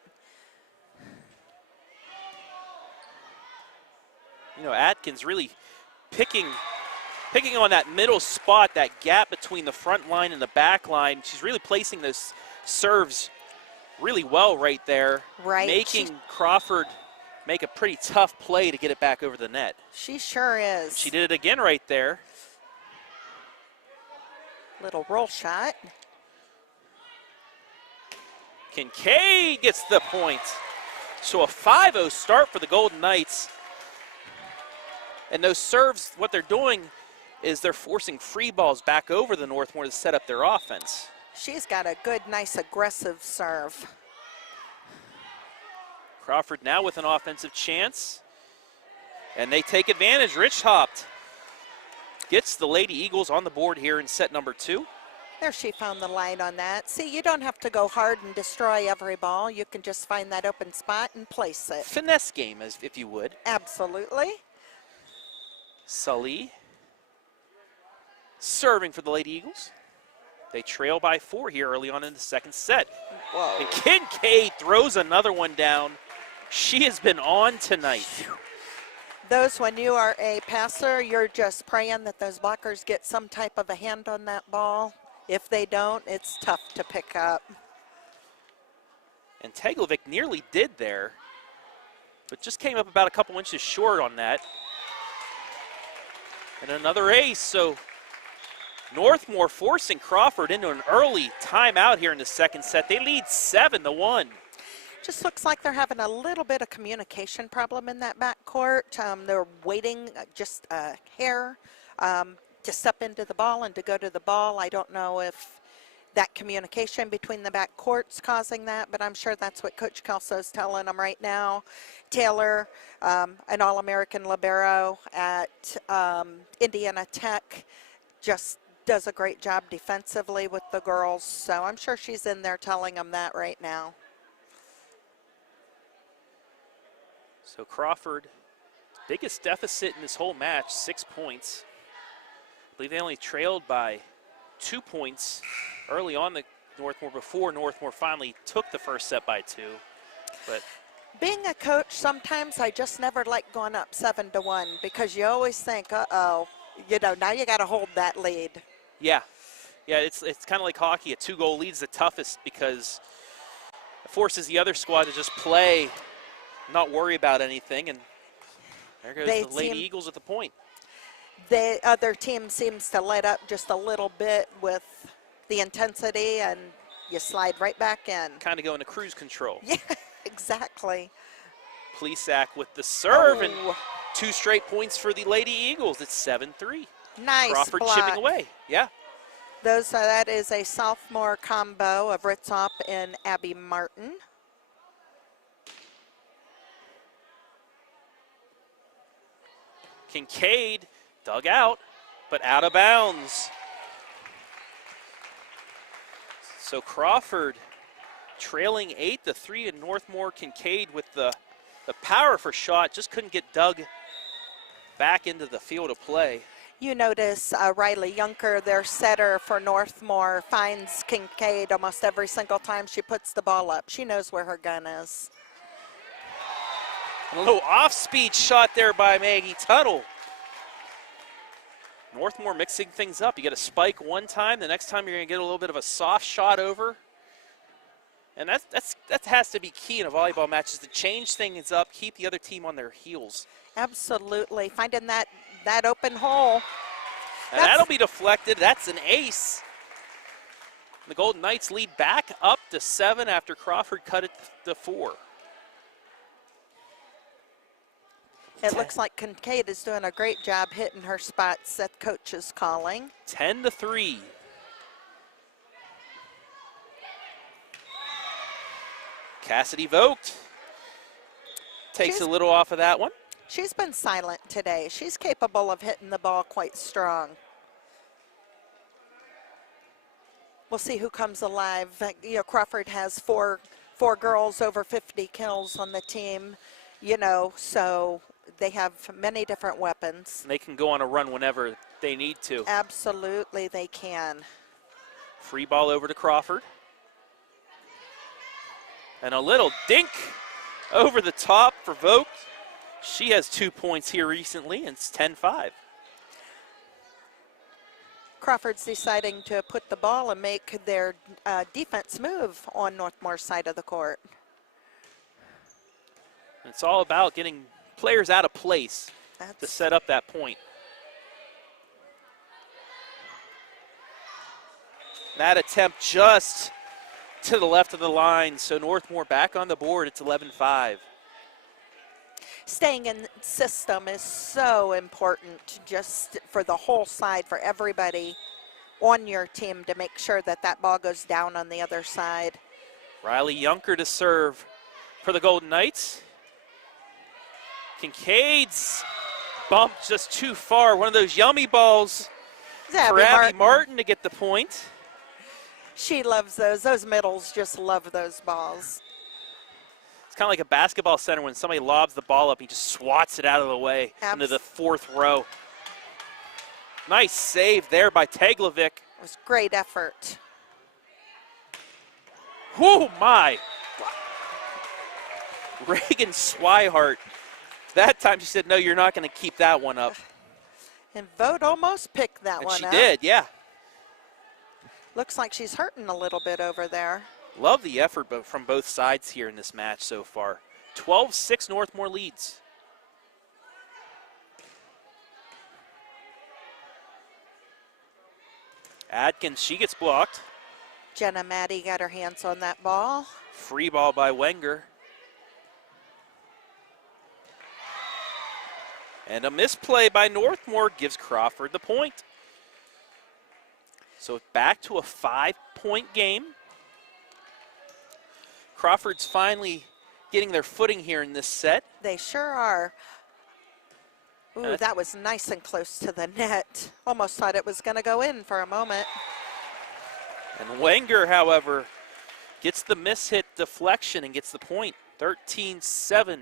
You know, Atkins really picking on that middle spot, that gap between the front line and the back line. She's really placing those serves really well right there. Right. Making Crawford make a pretty tough play to get it back over the net. She sure is. She did it again right there. Little roll shot. Kincaid gets the point. So a 5-0 start for the Golden Knights. And those serves, what they're doing is they're forcing free balls back over the Northmor to set up their offense. She's got a good, nice, aggressive serve. Crawford now with an offensive chance. And they take advantage. Richhopt gets the Lady Eagles on the board here in set number 2. There, she found the line on that. See, you don't have to go hard and destroy every ball. You can just find that open spot and place it. Finesse game, as if you would. Absolutely. Sully serving for the Lady Eagles. They trail by 4 here early on in the second set. Whoa. And Kincaid throws another one down. She has been on tonight. Those, when you are a passer, you're just praying that those blockers get some type of a hand on that ball. If they don't, it's tough to pick up. And Teglovic nearly did there, but just came up about a couple inches short on that. And another ace, so Northmor forcing Crawford into an early timeout here in the second set. They lead 7-1. Just looks like they're having a little bit of communication problem in that backcourt. They're waiting just a hair to step into the ball and to go to the ball. I don't know if that communication between the backcourt's causing that, but I'm sure that's what Coach Kelso's telling them right now. Taylor, an All-American libero at Indiana Tech, just does a great job defensively with the girls, so I'm sure she's in there telling them that right now. So Crawford, biggest deficit in this whole match, 6 points. I believe they only trailed by 2 points early on the Northmor before Northmor finally took the first set by 2. But being a coach, sometimes I just never like going up 7-1 because you always think, uh-oh, you know, now you got to hold that lead. Yeah, it's kind of like hockey. A 2-goal lead is the toughest because it forces the other squad to just play, not worry about anything, and there goes the Lady Eagles at the point. The other team seems to let up just a little bit with the intensity, and you slide right back in. Kind of go into cruise control. Yeah, exactly. Plesac with the serve, and 2 straight points for the Lady Eagles. It's 7-3. Nice Crawford block. chipping away. Yeah. That is a sophomore combo of Ritzop and Abby Martin. Kincaid dug out, but out of bounds. So Crawford trailing 8-3 in Northmor. Kincaid with the powerful shot, just couldn't get dug back into the field of play. You notice Riley Junker, their setter for Northmor, finds Kincaid almost every single time she puts the ball up. She knows where her gun is. A little off-speed shot there by Maggie Tuttle. Northmor mixing things up. You get a spike one time, the next time you're going to get a little bit of a soft shot over. And that has to be key in a volleyball match, is to change things up, keep the other team on their heels. Absolutely, finding that open hole. And that'll be deflected. That's an ace. The Golden Knights lead back up to 7 after Crawford cut it to 4. It looks like Kincaid is doing a great job hitting her spots that coach is calling. 10-3. Cassidy Vogt takes a little off of that one. She's been silent today. She's capable of hitting the ball quite strong. We'll see who comes alive. You know, Crawford has four girls over 50 kills on the team, you know, so they have many different weapons. And they can go on a run whenever they need to. Absolutely, they can. Free ball over to Crawford. And a little dink over the top for Vogt. She has 2 points here recently, and it's 10-5. Crawford's deciding to put the ball and make their defense move on Northmore's side of the court. It's all about getting players out of place to set up that point. That attempt just to the left of the line, so Northmor back on the board. It's 11-5. Staying in system is so important just for the whole side, for everybody on your team to make sure that that ball goes down on the other side. Riley Junker to serve for the Golden Knights. Kincaid's bump just too far. One of those yummy balls for Abby Martin to get the point. She loves those. Those middles just love those balls. It's kind of like a basketball center when somebody lobs the ball up, he just swats it out of the way into the fourth row. Nice save there by Teglovic. It was great effort. Oh my. Reagan Swihart. That time she said, no, you're not going to keep that one up. And Vogt almost picked that And one she up. did, yeah. Looks like she's hurting a little bit over there. Love the effort from both sides here in this match so far. 12-6 Northmor leads. Adkins, she gets blocked. Jenna Maddie got her hands on that ball. Free ball by Wenger. And a misplay by Northmor gives Crawford the point. So back to a 5-point game. Crawford's finally getting their footing here in this set. They sure are. Ooh, that was nice and close to the net. Almost thought it was going to go in for a moment. And Wenger, however, gets the miss-hit deflection and gets the point. 13-7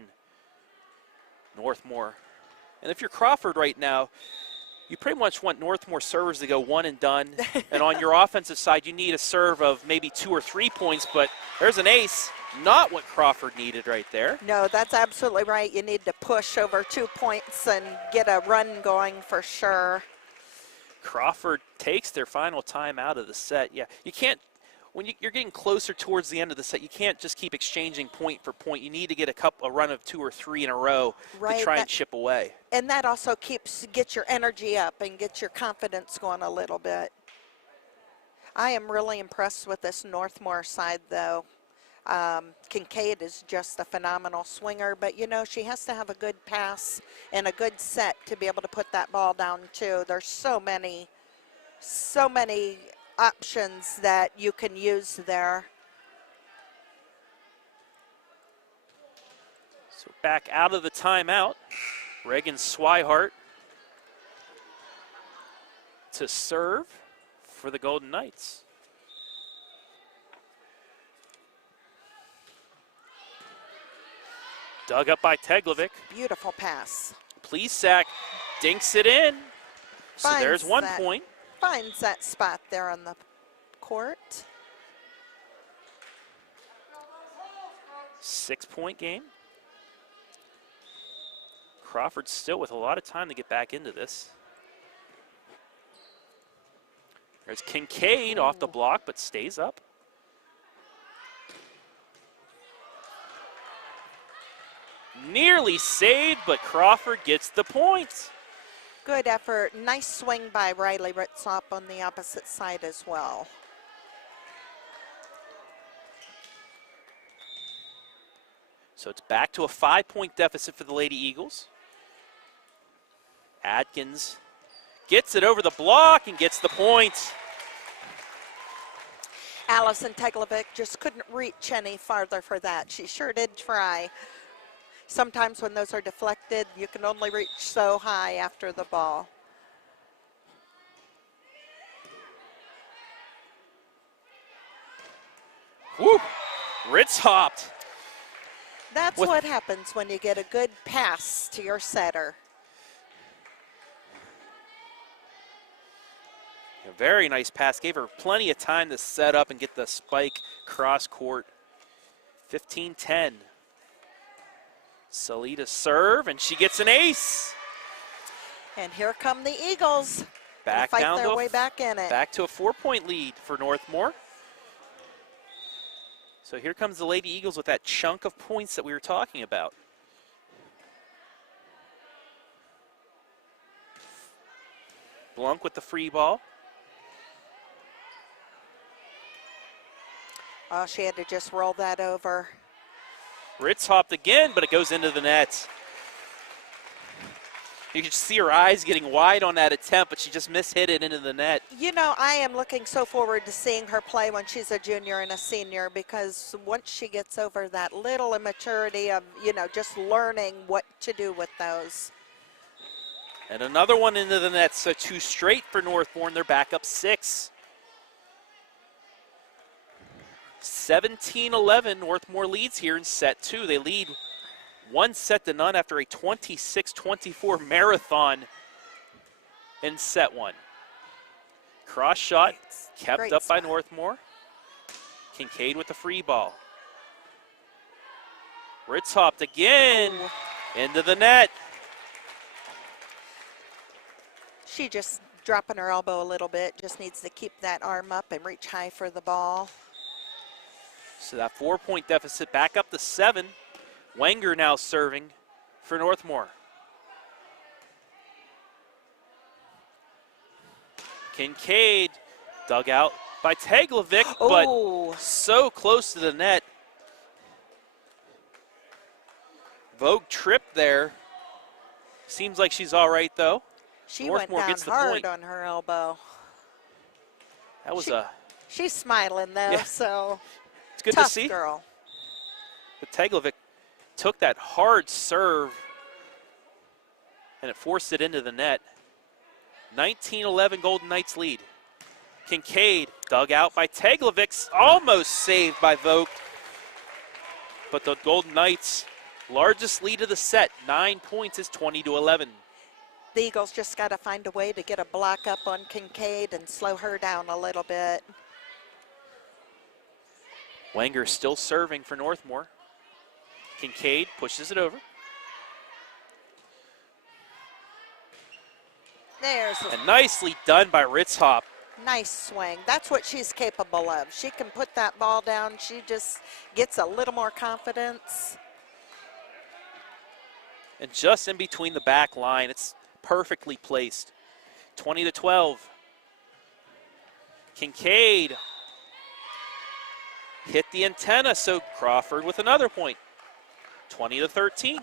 Northmor. And if you're Crawford right now, you pretty much want Northmor servers to go one and done. And on your offensive side, you need a serve of maybe 2 or 3 points, but there's an ace. Not what Crawford needed right there. No, that's absolutely right. You need to push over 2 points and get a run going for sure. Crawford takes their final time out of the set. Yeah, you can't, when you're getting closer towards the end of the set, you can't just keep exchanging point for point. You need to get a run of 2 or 3 in a row to try and chip away. And that also gets your energy up and gets your confidence going a little bit. I am really impressed with this Northmor side, though. Kincaid is just a phenomenal swinger, but you know, she has to have a good pass and a good set to be able to put that ball down too. There's so many options that you can use there. So back out of the timeout, Reagan Swihart to serve for the Golden Knights. Dug up by Teglovic. Beautiful pass. Plesac dinks it in. So there's 1 point. Finds that spot there on the court. 6-point game. Crawford still with a lot of time to get back into this. There's Kincaid off the block, but stays up. Nearly saved, but Crawford gets the point. Good effort. Nice swing by Riley Ritzop on the opposite side as well. So it's back to a 5-point deficit for the Lady Eagles. Adkins gets it over the block and gets the point. Allison Teglovic just couldn't reach any farther for that. She sure did try. Sometimes when those are deflected, you can only reach so high after the ball. Woo! Ritz hopped. That's what happens when you get a good pass to your setter. A very nice pass. Gave her plenty of time to set up and get the spike cross court. 15-10. Salita serve, and she gets an ace. And here come the Eagles. Back fight down their to way back in it. Back to a 4-point lead for Northmor. So here comes the Lady Eagles with that chunk of points that we were talking about. Blunk with the free ball. Oh, she had to just roll that over. Ritz hopped again, but it goes into the net. You can see her eyes getting wide on that attempt, but she just mishit it into the net. You know, I am looking so forward to seeing her play when she's a junior and a senior, because once she gets over that little immaturity of, you know, just learning what to do with those. And another one into the net, so 2 straight for Northmor, and they're back up 6. 17-11, Northmor leads here in set 2. They lead 1-0 after a 26-24 marathon in set 1. Cross shot kept up by Northmor. Kincaid with the free ball. Ritz hopped again into the net. She just dropping her elbow a little bit, just needs to keep that arm up and reach high for the ball. So that 4-point deficit back up to 7. Wenger now serving for Northmor. Kincaid dug out by Teglovic, but so close to the net. Vogue tripped there. Seems like she's all right, though. She Northmor went down gets the hard point. on her elbow. That was She's smiling, though, so it's good tough to see. Girl. But Teglovic took that hard serve, and it forced it into the net. 19-11 Golden Knights lead. Kincaid dug out by Teglovic, almost saved by Vogt. But the Golden Knights, largest lead of the set, 9 points, is 20-11. The Eagles just got to find a way to get a block up on Kincaid and slow her down a little bit. Wenger still serving for Northmor. Kincaid pushes it over. There's And nicely done by Ritzhop. nice swing. That's what she's capable of. She can put that ball down. She just gets a little more confidence. And just in between the back line, it's perfectly placed. 20-12. Kincaid hit the antenna, so Crawford with another point. 20-13.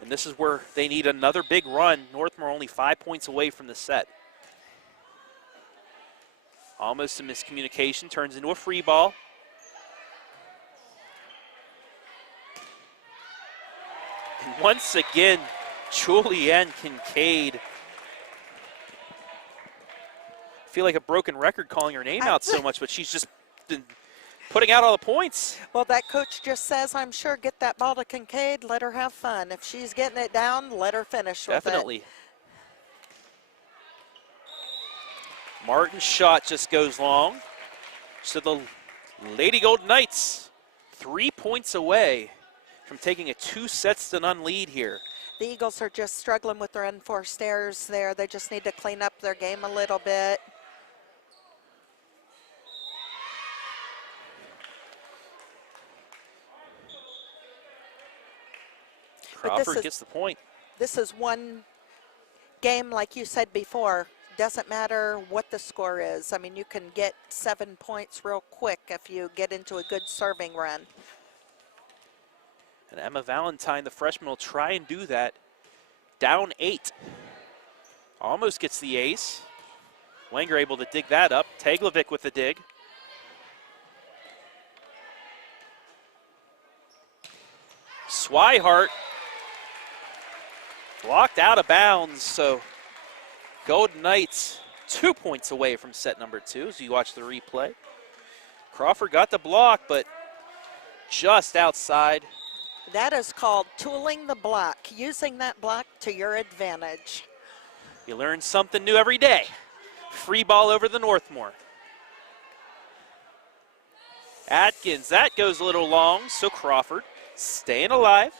And this is where they need another big run. Northmor only 5 points away from the set. Almost a miscommunication, turns into a free ball. And once again, Julianne Kincaid. I feel like a broken record calling her name out so much, but she's just been putting out all the points. Well, that coach just says, I'm sure, get that ball to Kincaid, let her have fun. If she's getting it down, let her finish with it. Definitely. Martin's shot just goes long. So the Lady Golden Knights 3 points away from taking a 2-0 lead here. The Eagles are just struggling with their unforced errors there. They just need to clean up their game a little bit. Crawford gets the point. This is one game, like you said before, doesn't matter what the score is. I mean, you can get 7 points real quick if you get into a good serving run. And Emma Valentine, the freshman, will try and do that. Down 8. Almost gets the ace. Wenger able to dig that up. Teglovic with the dig. Swihart blocked out of bounds, so Golden Knights 2 points away from set number 2 as you watch the replay. Crawford got the block, but just outside. That is called tooling the block, using that block to your advantage. You learn something new every day. Free ball over the Northmor. Atkins, that goes a little long, so Crawford staying alive.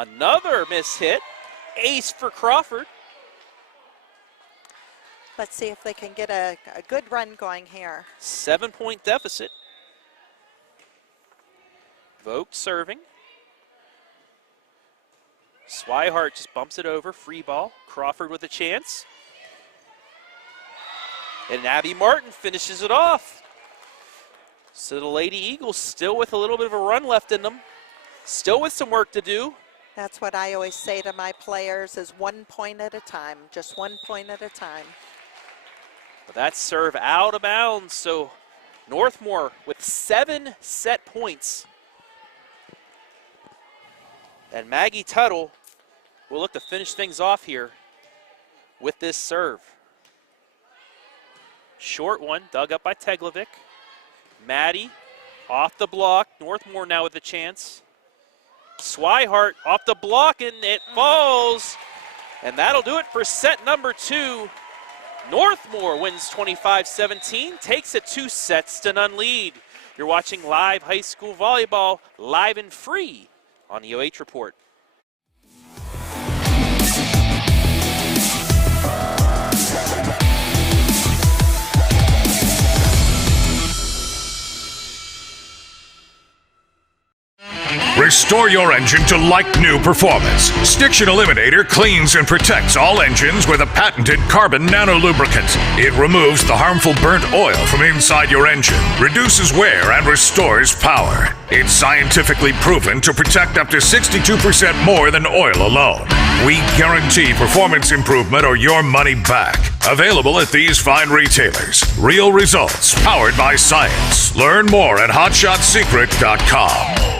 Another miss hit. Ace for Crawford. Let's see if they can get a good run going here. 7-point deficit. Vogt serving. Swihart just bumps it over. Free ball. Crawford with a chance. And Abby Martin finishes it off. So the Lady Eagles still with a little bit of a run left in them. Still with some work to do. That's what I always say to my players is 1 point at a time. Just 1 point at a time. But that serve out of bounds. So Northmor with 7 set points. And Maggie Tuttle will look to finish things off here with this serve. Short one, dug up by Teglovic. Maddie off the block. Northmor now with a chance. Swihart off the block, and it falls. And that'll do it for set number 2. Northmor wins 25-17, takes a 2-0 lead. You're watching live high school volleyball, live and free on the OH Report. Restore your engine to like-new performance. Stiction Eliminator cleans and protects all engines with a patented carbon nanolubricant. It removes the harmful burnt oil from inside your engine, reduces wear, and restores power. It's scientifically proven to protect up to 62% more than oil alone. We guarantee performance improvement or your money back. Available at these fine retailers. Real results, powered by science. Learn more at hotshotsecret.com.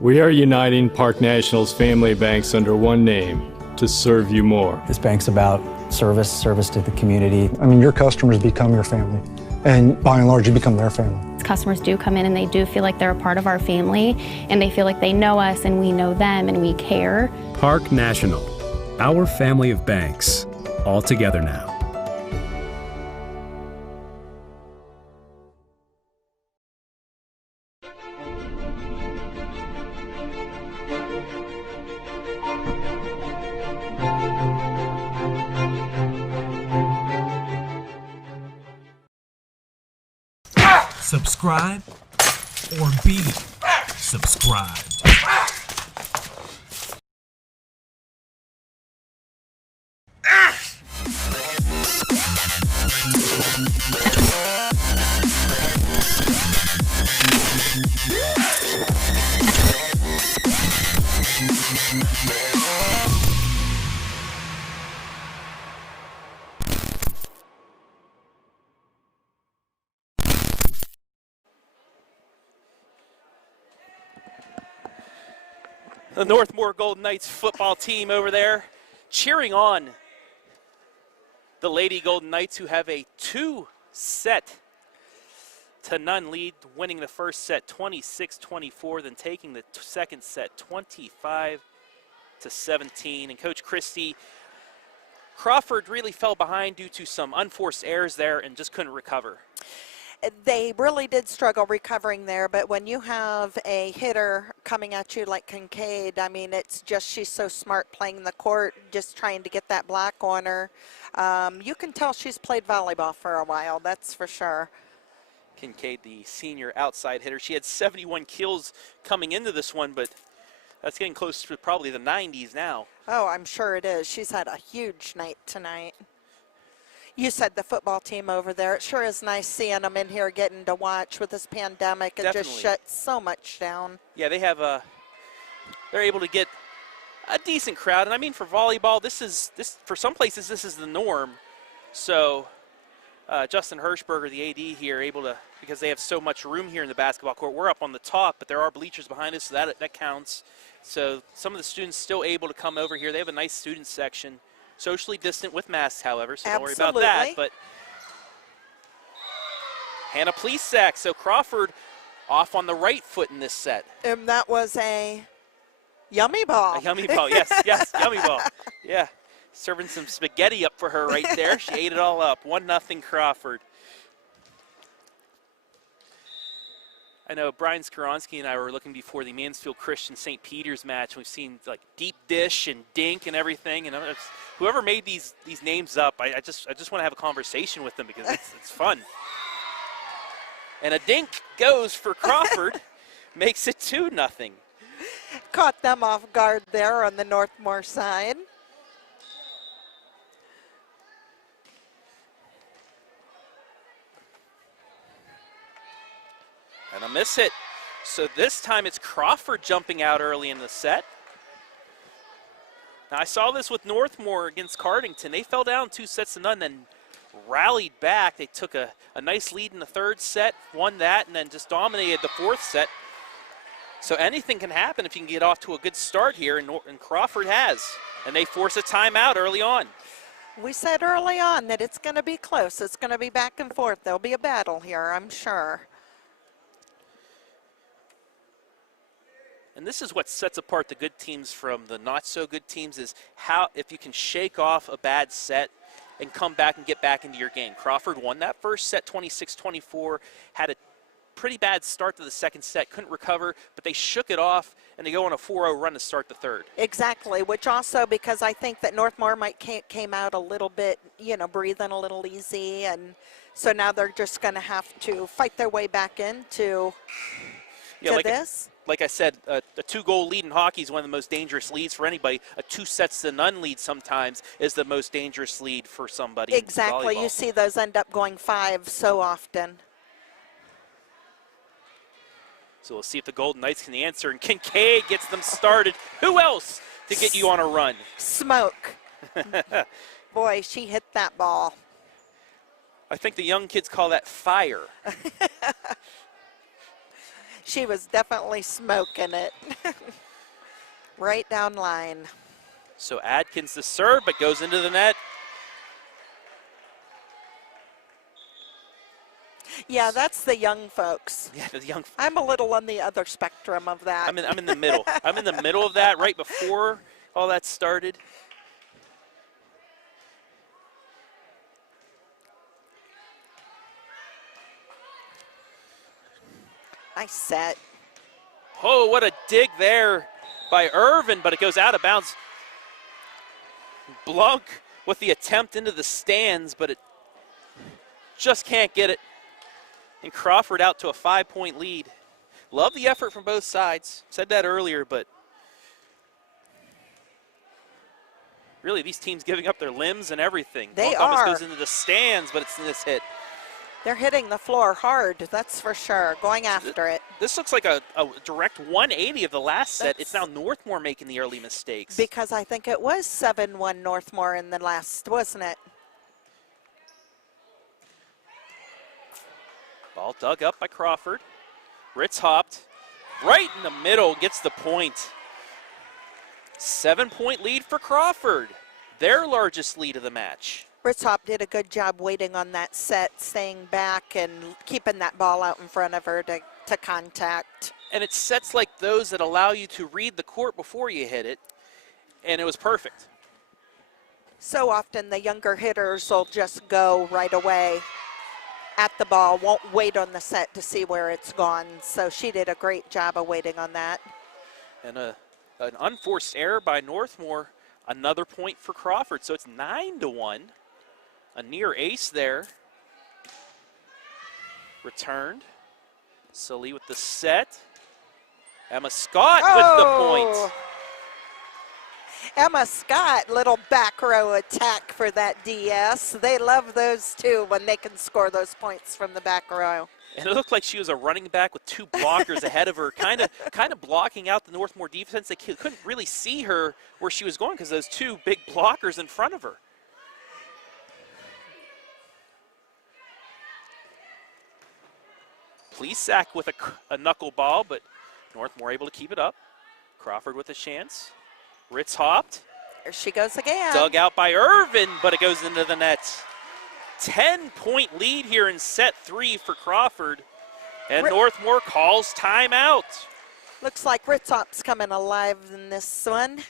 We are uniting Park National's family banks under one name to serve you more. This bank's about service to the community. I mean, your customers become your family, and by and large, you become their family. Customers do come in and they do feel like they're a part of our family, and they feel like they know us and we know them and we care. Park National, our family of banks, all together now. Subscribe or be subscribed. The Northmor Golden Knights football team over there cheering on the Lady Golden Knights, who have a 2-0 lead, winning the first set 26-24, then taking the second set 25-17. And Coach Christie, Crawford really fell behind due to some unforced errors there and just couldn't recover. They really did struggle recovering there, but when you have a hitter coming at you like Kincaid, I mean, it's just, she's so smart playing the court, just trying to get that block on her. You can tell she's played volleyball for a while, that's for sure. Kincaid, the senior outside hitter, she had 71 kills coming into this one, but that's getting close to probably the 90s now. Oh, I'm sure it is. She's had a huge night tonight. You said the football team over there. It sure is nice seeing them in here getting to watch with this pandemic. It Definitely. just shut so much down. Yeah, they have they're able to get a decent crowd. And I mean, for volleyball, this for some places, this is the norm. So Justin Hirschberger, the AD here, able to, because they have so much room here in the basketball court. We're up on the top, but there are bleachers behind us, so that counts. So some of the students still able to come over here. They have a nice student section. Socially distant with masks, however, so don't worry about that. But Hannah Plesac, so Crawford off on the right foot in this set. And that was a yummy ball. A yummy ball, yes, yes, yummy ball. Yeah, serving some spaghetti up for her right there. She ate it all up. 1-0 Crawford. I know Brian Skoronsky and I were looking before the Mansfield Christian St. Peter's match. We've seen like deep dish and dink and everything, and whoever made these names up, I just want to have a conversation with them because it's fun. And a dink goes for Crawford, makes it 2-0. Caught them off guard there on the Northmor side. And a miss hit. So this time it's Crawford jumping out early in the set. Now I saw this with Northmor against Cardington. They fell down 2-0, then rallied back. They took a nice lead in the third set, won that, and then just dominated the fourth set. So anything can happen if you can get off to a good start here, and Crawford has. And they force a timeout early on. We said early on that it's going to be close. It's going to be back and forth. There'll be a battle here, I'm sure. And this is what sets apart the good teams from the not-so-good teams, is how if you can shake off a bad set and come back and get back into your game. Crawford won that first set 26-24, had a pretty bad start to the second set, couldn't recover, but they shook it off, and they go on a 4-0 run to start the third. Exactly, which also, because I think that Northmor came out a little bit, breathing a little easy, and so now they're just going to have to fight their way back into this. Like I said, a 2-goal lead in hockey is one of the most dangerous leads for anybody. A 2-0 lead sometimes is the most dangerous lead for somebody. Exactly. In volleyball. You see those end up going 5 so often. So we'll see if the Golden Knights can answer, and Kincaid gets them started. Who else to get you on a run? Smoke. Boy, she hit that ball. I think the young kids call that fire. She was definitely smoking it. Right down line. So Adkins to serve, but goes into the net. Yeah, that's the young folks. Yeah, the young. I'm a little on the other spectrum of that. I'm in the middle. I'm in the middle of that, right before all that started. Nice set. Oh, what a dig there by Irvin, but it goes out of bounds. Blanc with the attempt into the stands, but it just can't get it. And Crawford out to a 5-point lead. Love the effort from both sides. Said that earlier, but really these teams giving up their limbs and everything. They Blanc almost are. goes into the stands, but it's in this hit. They're hitting the floor hard, that's for sure, going after it. This looks like a direct 180 of the last set. It's now Northmor making the early mistakes. Because I think it was 7-1 Northmor in the last, wasn't it? Ball dug up by Crawford. Ritz hopped right in the middle, gets the point. 7-point lead for Crawford, their largest lead of the match. Ritzhop did a good job waiting on that set, staying back and keeping that ball out in front of her to contact. And it's sets like those that allow you to read the court before you hit it, and it was perfect. So often the younger hitters will just go right away at the ball, won't wait on the set to see where it's gone. So she did a great job of waiting on that. And an unforced error by Northmor, another point for Crawford. So it's 9-1. A near ace there. Returned. Sully with the set. Emma Scott with the point. Emma Scott, little back row attack for that DS. They love those too when they can score those points from the back row. And it looked like she was a running back with 2 blockers ahead of her, kind of blocking out the Northmor defense. They couldn't really see her where she was going because those 2 big blockers in front of her. Plesac with a knuckleball, but Northmor able to keep it up. Crawford with a chance. Ritz hopped. There she goes again. Dug out by Irvin, but it goes into the net. 10-point lead here in set 3 for Crawford. And Northmor calls timeout. Looks like Ritzhop's coming alive in this one.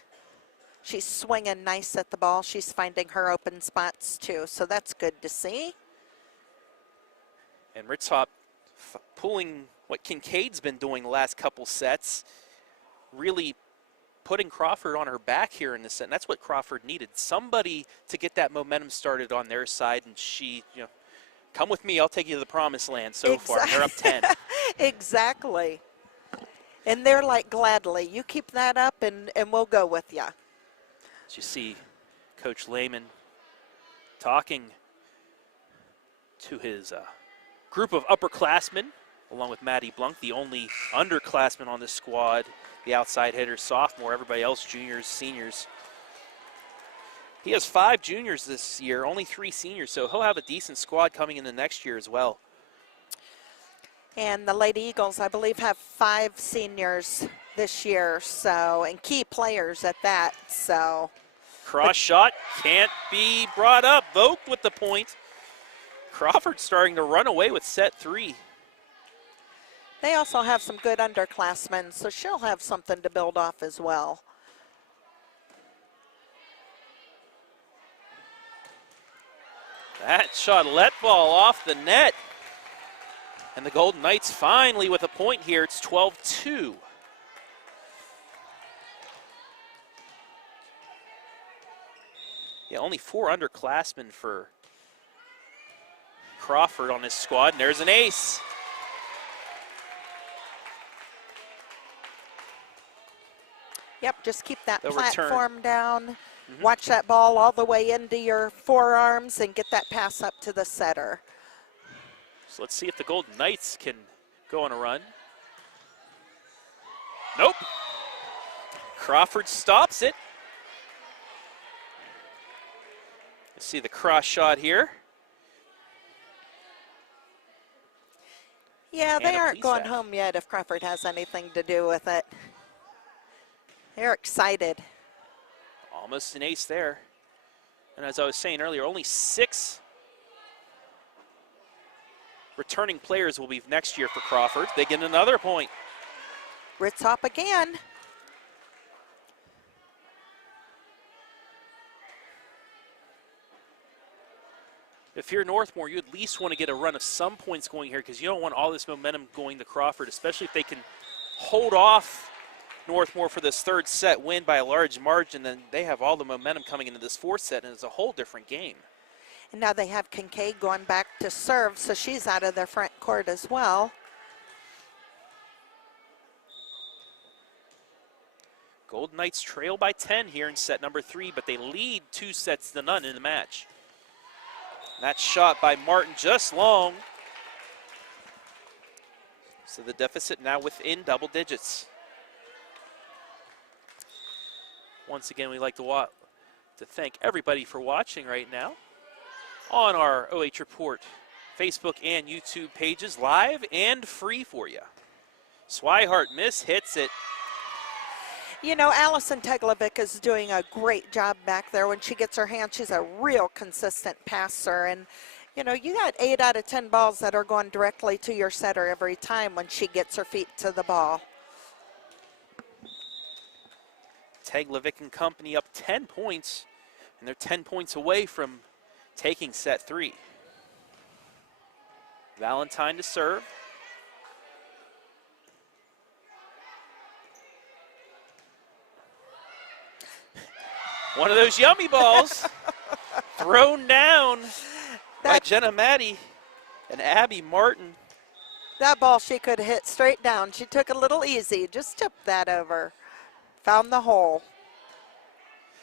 She's swinging nice at the ball. She's finding her open spots too, so that's good to see. And Ritzhop pulling what Kincaid's been doing the last couple sets, really putting Crawford on her back here in this set. And that's what Crawford needed, somebody to get that momentum started on their side. And she, come with me, I'll take you to the promised land so far. And they're up 10. Exactly. And they're like, gladly, you keep that up and we'll go with you. As you see Coach Lehman talking to his group of upperclassmen, along with Maddie Blunk, the only underclassman on this squad, the outside hitter, sophomore, everybody else juniors, seniors. He has 5 juniors this year, only 3 seniors, so he'll have a decent squad coming in the next year as well. And the Lady Eagles, I believe, have 5 seniors this year, so, and key players at that, so. Cross shot can't be brought up. Vogt with the point. Crawford starting to run away with set 3. They also have some good underclassmen, so she'll have something to build off as well. That shot let ball off the net. And the Golden Knights finally with a point here. It's 12-2. Yeah, only 4 underclassmen for Crawford on his squad, and there's an ace. Yep, just keep that They'll platform return down. Watch that ball all the way into your forearms and get that pass up to the setter. So let's see if the Golden Knights can go on a run. Nope. Crawford stops it. Let's see the cross shot here. Yeah, they Anna aren't going Plesac. home yet if Crawford has anything to do with it. They're excited. Almost an ace there. And as I was saying earlier, only 6 returning players will be next year for Crawford. They get another point. Ritzhop again. If you're Northmor, you at least want to get a run of some points going here because you don't want all this momentum going to Crawford, especially if they can hold off Northmor for this 3rd set, win by a large margin, then they have all the momentum coming into this 4th set, and it's a whole different game. And now they have Kincaid going back to serve, so she's out of their front court as well. Golden Knights trail by 10 here in set number 3, but they lead 2 sets to none in the match. That shot by Martin just long. So the deficit now within double digits. Once again, we'd like to thank everybody for watching right now on our OH Report Facebook and YouTube pages, live and free for you. Swihart hits it. You know, Allison Teglovic is doing a great job back there when she gets her hand. She's a real consistent passer. And, you know, you got 8 out of 10 balls that are going directly to your setter every time when she gets her feet to the ball. Teglovic and company up 10 points, and they're 10 points away from taking set 3. Valentine to serve. One of those yummy balls thrown down by Jenna Maddie and Abby Martin. That ball she could hit straight down. She took it a little easy, just tipped that over. Found the hole.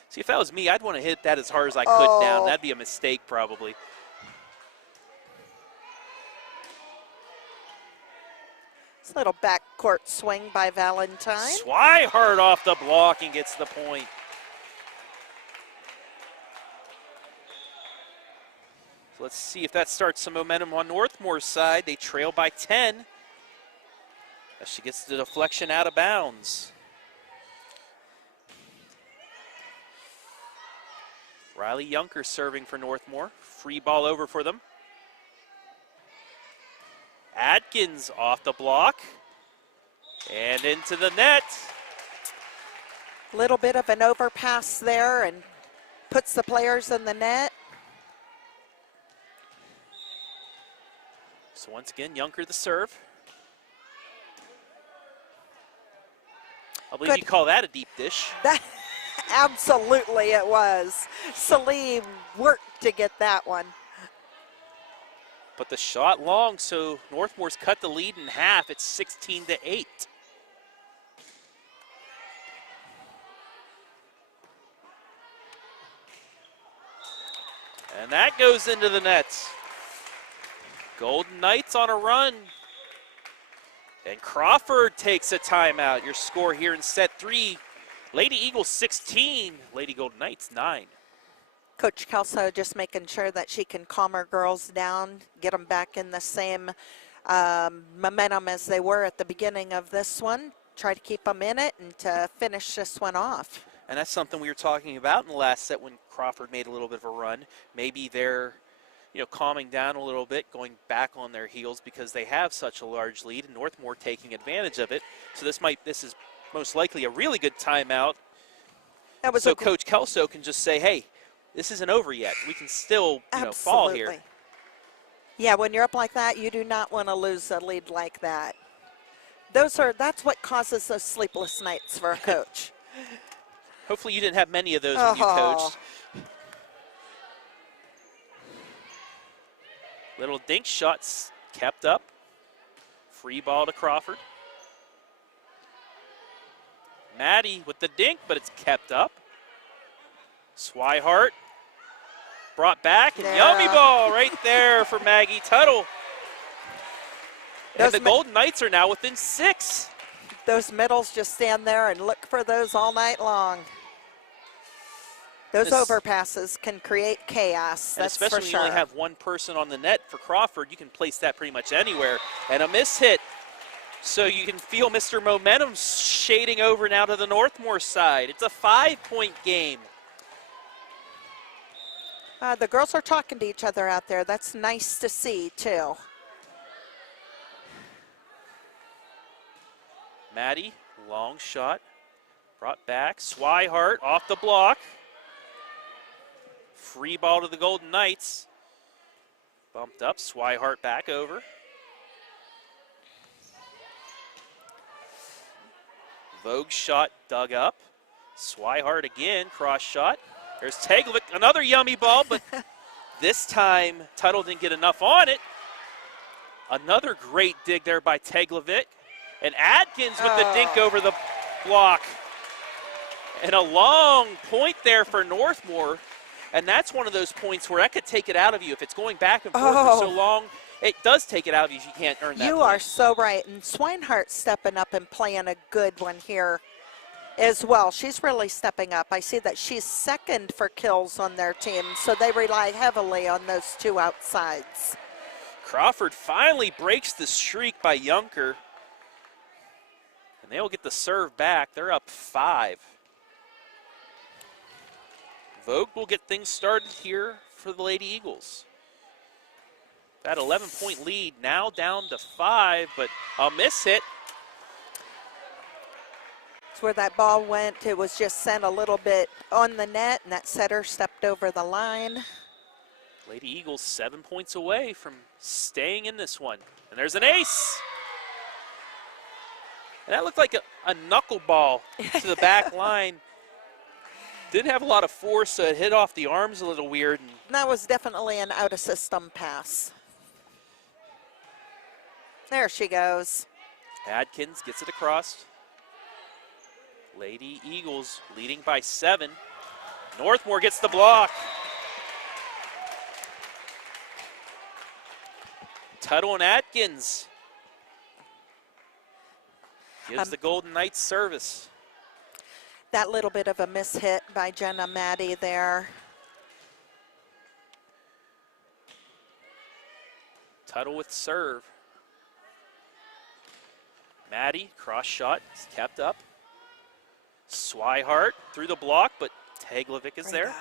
See, if that was me, I'd want to hit that as hard as I could down. That'd be a mistake probably. It's a little backcourt swing by Valentine. Swihart off the block and gets the point. So let's see if that starts some momentum on Northmore's side. They trail by 10 as she gets the deflection out of bounds. Riley Junker serving for Northmor. Free ball over for them. Atkins off the block and into the net. Little bit of an overpass there and puts the players in the net. So once again, Junker the serve. I believe you call that a deep dish. That, absolutely it was. Salim worked to get that one. But the shot long, so Northmore's cut the lead in half. It's 16-8. And that goes into the nets. Golden Knights on a run. And Crawford takes a timeout. Your score here in set 3. Lady Eagles 16, Lady Golden Knights 9. Coach Kelso just making sure that she can calm her girls down, get them back in the same momentum as they were at the beginning of this one. Try to keep them in it and to finish this one off. And that's something we were talking about in the last set when Crawford made a little bit of a run. Maybe they're, calming down a little bit, going back on their heels because they have such a large lead, and Northmor taking advantage of it. So this is most likely a really good timeout. So Coach Kelso can just say, hey, this isn't over yet. We can still, fall here. Yeah, when you're up like that, you do not want to lose a lead like that. That's what causes those sleepless nights for a coach. Hopefully you didn't have many of those when you coached. Little dink shots kept up. Free ball to Crawford. Maddie with the dink, but it's kept up. Swihart brought back, and yummy ball right there for Maggie Tuttle. And the Golden Knights are now within 6. Those middles just stand there and look for those all night long. Those overpasses can create chaos, that's for sure. Especially when you only have one person on the net for Crawford, you can place that pretty much anywhere. And a miss hit. So you can feel Mr. Momentum shading over now to the Northmor side. It's a 5-point game. The girls are talking to each other out there. That's nice to see, too. Maddie, long shot, brought back. Swihart off the block. Free ball to the Golden Knights. Bumped up, Swihart back over. Vogue shot dug up. Swihart again, cross shot. There's Teglovic, another yummy ball, but this time Tuttle didn't get enough on it. Another great dig there by Teglovic. And Adkins with the dink over the block. And a long point there for Northmor. And that's one of those points where that could take it out of you. If it's going back and forth for so long, it does take it out of you if you can't earn that. You are so right. And Swinehart stepping up and playing a good one here as well. She's really stepping up. I see that she's second for kills on their team, so they rely heavily on those two outsides. Crawford finally breaks the streak by Junker. And they'll get the serve back. They're up 5. Vogue will get things started here for the Lady Eagles. That 11-point lead now down to 5, but a miss hit. It's where that ball went. It was just sent a little bit on the net, and that setter stepped over the line. Lady Eagles 7 points away from staying in this one. And there's an ace. And that looked like a knuckleball to the back line. Didn't have a lot of force, so it hit off the arms a little weird. And that was definitely an out-of-system pass. There she goes. Adkins gets it across. Lady Eagles leading by 7. Northmor gets the block. Tuttle and Atkins gives the Golden Knights service. That little bit of a miss hit by Jenna Maddie there. Tuttle with serve. Maddie, cross shot, kept up. Swihart through the block, but Teglovic is there.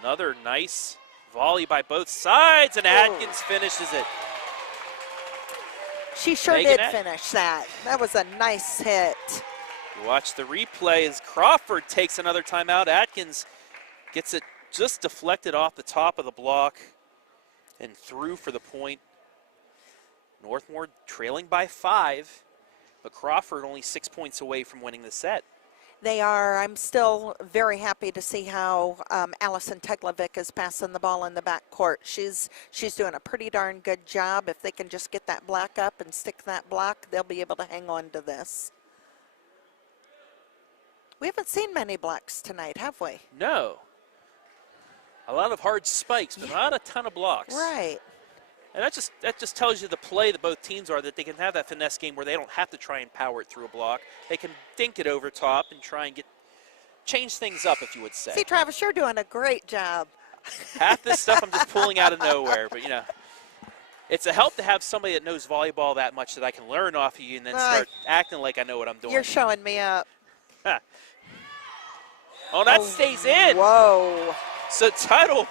Another nice volley by both sides, and Atkins finishes it. She sure did finish that. That was a nice hit. You watch the replay as Crawford takes another timeout. Atkins gets it just deflected off the top of the block and through for the point. Northmor trailing by 5, but Crawford only 6 points away from winning the set. They are. I'm still very happy to see how Allison Teglovic is passing the ball in the backcourt. She's doing a pretty darn good job. If they can just get that block up and stick that block, they'll be able to hang on to this. We haven't seen many blocks tonight, have we? No. A lot of hard spikes, but not a ton of blocks. Right. And that just tells you the play that both teams are, that they can have that finesse game where they don't have to try and power it through a block. They can dink it over top and try and change things up, if you would say. See, Travis, you're doing a great job. Half this stuff I'm just pulling out of nowhere, but, you know, it's a help to have somebody that knows volleyball that much that I can learn off of you and then start acting like I know what I'm doing. You're showing me up. Oh, that stays in. Whoa. So title,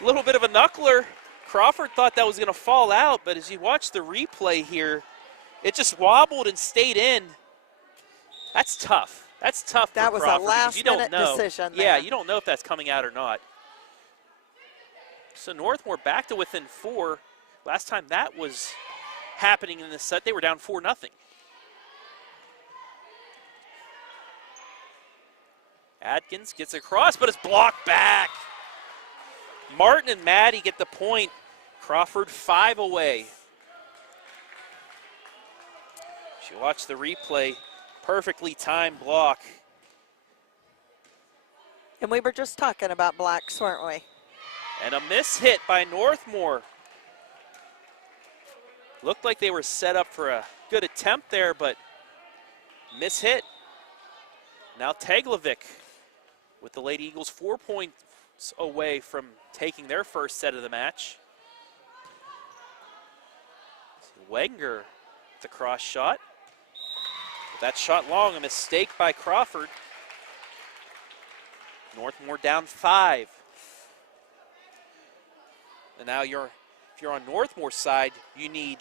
a little bit of a knuckler. Crawford thought that was going to fall out, but as you watch the replay here, it just wobbled and stayed in. That's tough. That's tough. That was a last-minute decision there. Yeah, you don't know if that's coming out or not. So Northmor back to within 4. Last time that was happening in this set, they were down 4-0. Atkins gets across, but it's blocked back. Martin and Maddie get the point. Crawford 5 away. She watched the replay. Perfectly timed block. And we were just talking about blocks, weren't we? And a miss hit by Northmor. Looked like they were set up for a good attempt there, but miss hit. Now Teglovic with the Lady Eagles 4 points away from taking their first set of the match. Wenger with the cross shot. That shot long, a mistake by Crawford. Northmor down 5. And now if you're on Northmor's side, you need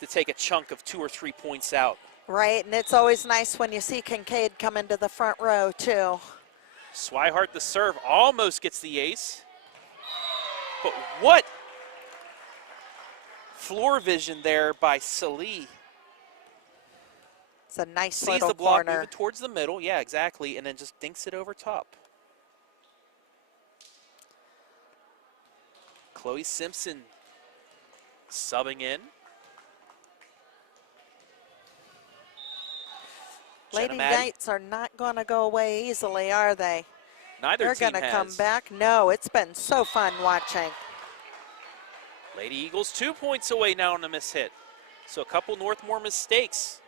to take a chunk of 2 or 3 points out. Right, and it's always nice when you see Kincaid come into the front row, too. Swihart, the serve, almost gets the ace. But what floor vision there by Salih. It's a nice Sees little the block, corner. move it towards the middle, yeah, exactly, and then just dinks it over top. Chloe Simpson subbing in. Lady Knights are not going to go away easily, are they? Neither They're team going to has. come back. No, it's been so fun watching. Lady Eagles 2 points away now on a miss hit. So a couple Northmor mistakes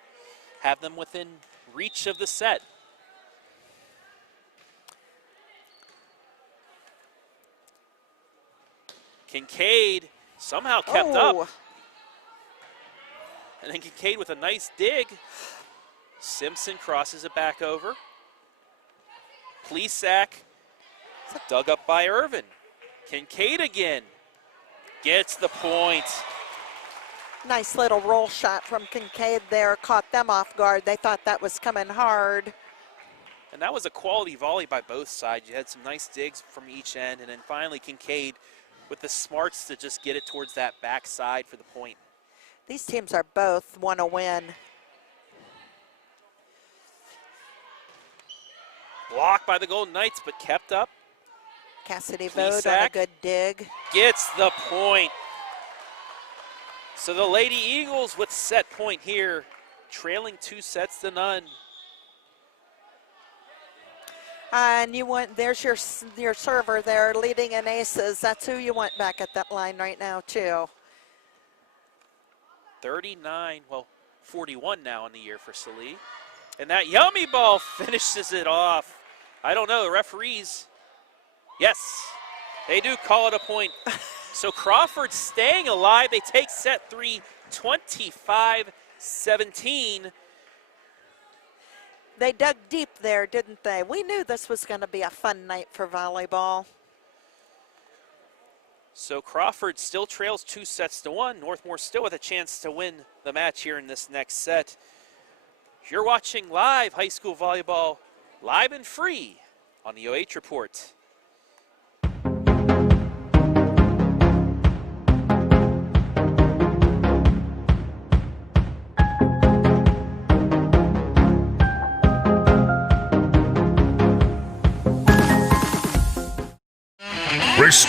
have them within reach of the set. Kincaid somehow kept up. And then Kincaid with a nice dig. Simpson crosses it back over. Plesac dug up by Irvin. Kincaid again gets the point. Nice little roll shot from Kincaid there. Caught them off guard. They thought that was coming hard. And that was a quality volley by both sides. You had some nice digs from each end. And then finally Kincaid with the smarts to just get it towards that backside for the point. These teams are both want to win. Blocked by the Golden Knights, but kept up. Cassidy Vogt on a good dig. Gets the point. So the Lady Eagles with set point here, trailing 2-0. And you want, there's your server there leading in aces. That's who you want back at that line right now, too. 39, well, 41 now in the year for Salih. And that yummy ball finishes it off. I don't know, the referees, yes, they do call it a point. So Crawford staying alive. They take set 3, 25-17. They dug deep there, didn't they? We knew this was going to be a fun night for volleyball. So Crawford still trails 2-1. Northmor still with a chance to win the match here in this next set. You're watching live high school volleyball, live and free on the OH Report.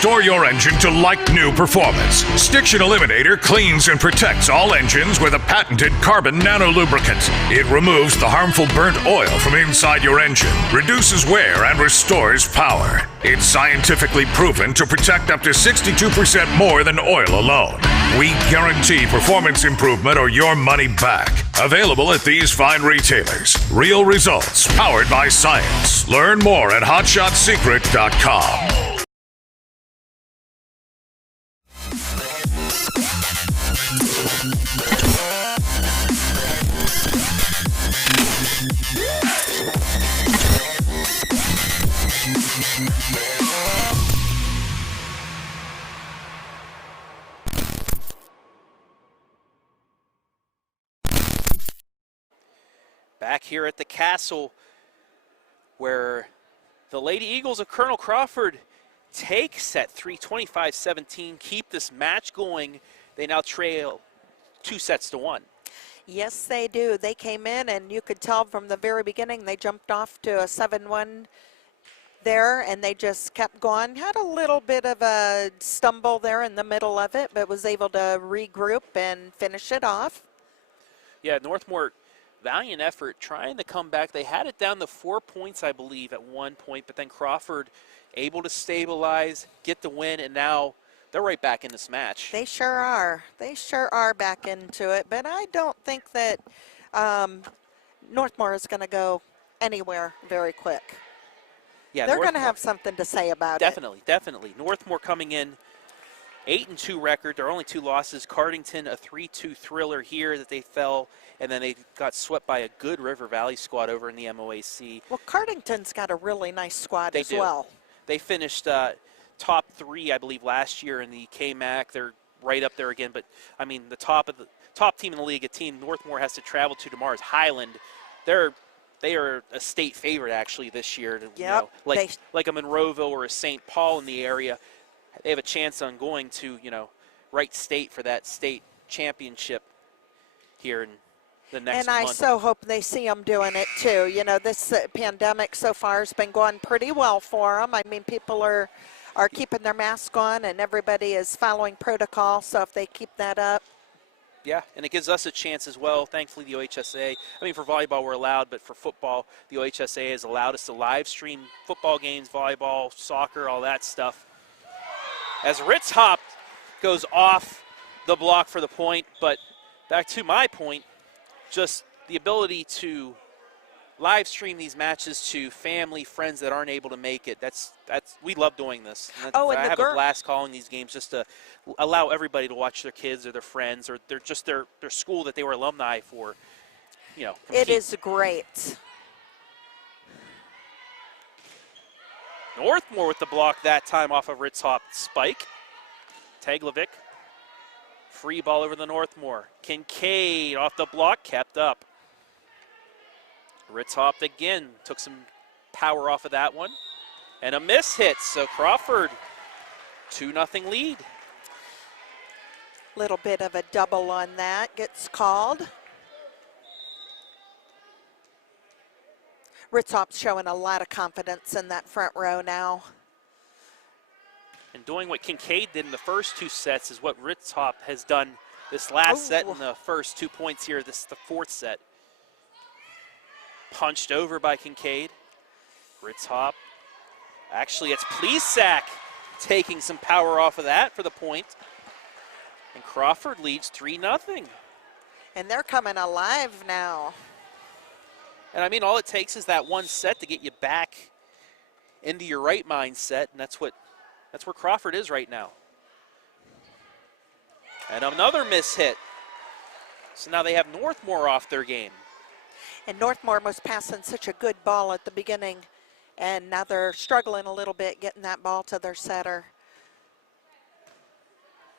restore your engine to like-new performance. Stiction Eliminator cleans and protects all engines with a patented carbon nanolubricant. It removes the harmful burnt oil from inside your engine, reduces wear, and restores power. It's scientifically proven to protect up to 62% more than oil alone. We guarantee performance improvement or your money back. Available at these fine retailers. Real results, powered by science. Learn more at hotshotsecret.com. Back here at the castle, where the Lady Eagles of Colonel Crawford take set 3, 25-17, keep this match going. They now trail 2-1. Yes, they do. They came in, and you could tell from the very beginning they jumped off to a 7-1 there, and they just kept going. Had a little bit of a stumble there in the middle of it, but was able to regroup and finish it off. Yeah, Northmor, valiant effort trying to come back. They had it down to 4 points, I believe, at one point, but then Crawford able to stabilize, get the win, and now they're right back in this match. They sure are. They sure are back into it, but I don't think that Northmor is going to go anywhere very quick. Yeah, they're going to have something to say about definitely, it. Definitely. Northmor coming in 8-2 record. Their only 2 losses. Cardington, a 3-2 thriller here that they fell, and then they got swept by a good River Valley squad over in the MOAC. Well, Cardington's got a really nice squad as well. They finished top 3, I believe, last year in the KMAC. They're right up there again. But I mean, the top team in the league, a team Northmor has to travel to tomorrow is Highland. They are a state favorite actually this year. Yeah, like a Monroeville or a St. Paul in the area. They have a chance on going to Wright State for that state championship here in the next month. And I so hope they see them doing it too. You know, this pandemic so far has been going pretty well for them. I mean, people are keeping their mask on, and everybody is following protocol. So if they keep that up. Yeah, and it gives us a chance as well. Thankfully, the OHSA, I mean, for volleyball we're allowed, but for football, the OHSA has allowed us to live stream football games, volleyball, soccer, all that stuff. As Ritz Hop goes off the block for the point, but back to my point, just the ability to live stream these matches to family, friends that aren't able to make it. We love doing this. And I have a blast calling these games just to allow everybody to watch their kids or their friends or their school that they were alumni for. It is great. Northmor with the block that time off of Ritzhop spike. Taglovic. Free ball over the Northmor. Kincaid off the block, kept up. Ritzhop again took some power off of that one. And a miss hit, so Crawford 2-0 lead. Little bit of a double on that gets called. Ritzhop's showing a lot of confidence in that front row now. And doing what Kincaid did in the first 2 sets is what Ritzhop has done this last set in the first 2 points here. This is the 4th set. Punched over by Kincaid. Ritzhop. Actually, it's Plesac taking some power off of that for the point. And Crawford leads 3-0. And they're coming alive now. And I mean, all it takes is that one set to get you back into your right mindset, and that's where Crawford is right now. And another miss hit. So now they have Northmor off their game. And Northmor was passing such a good ball at the beginning, and now they're struggling a little bit getting that ball to their setter.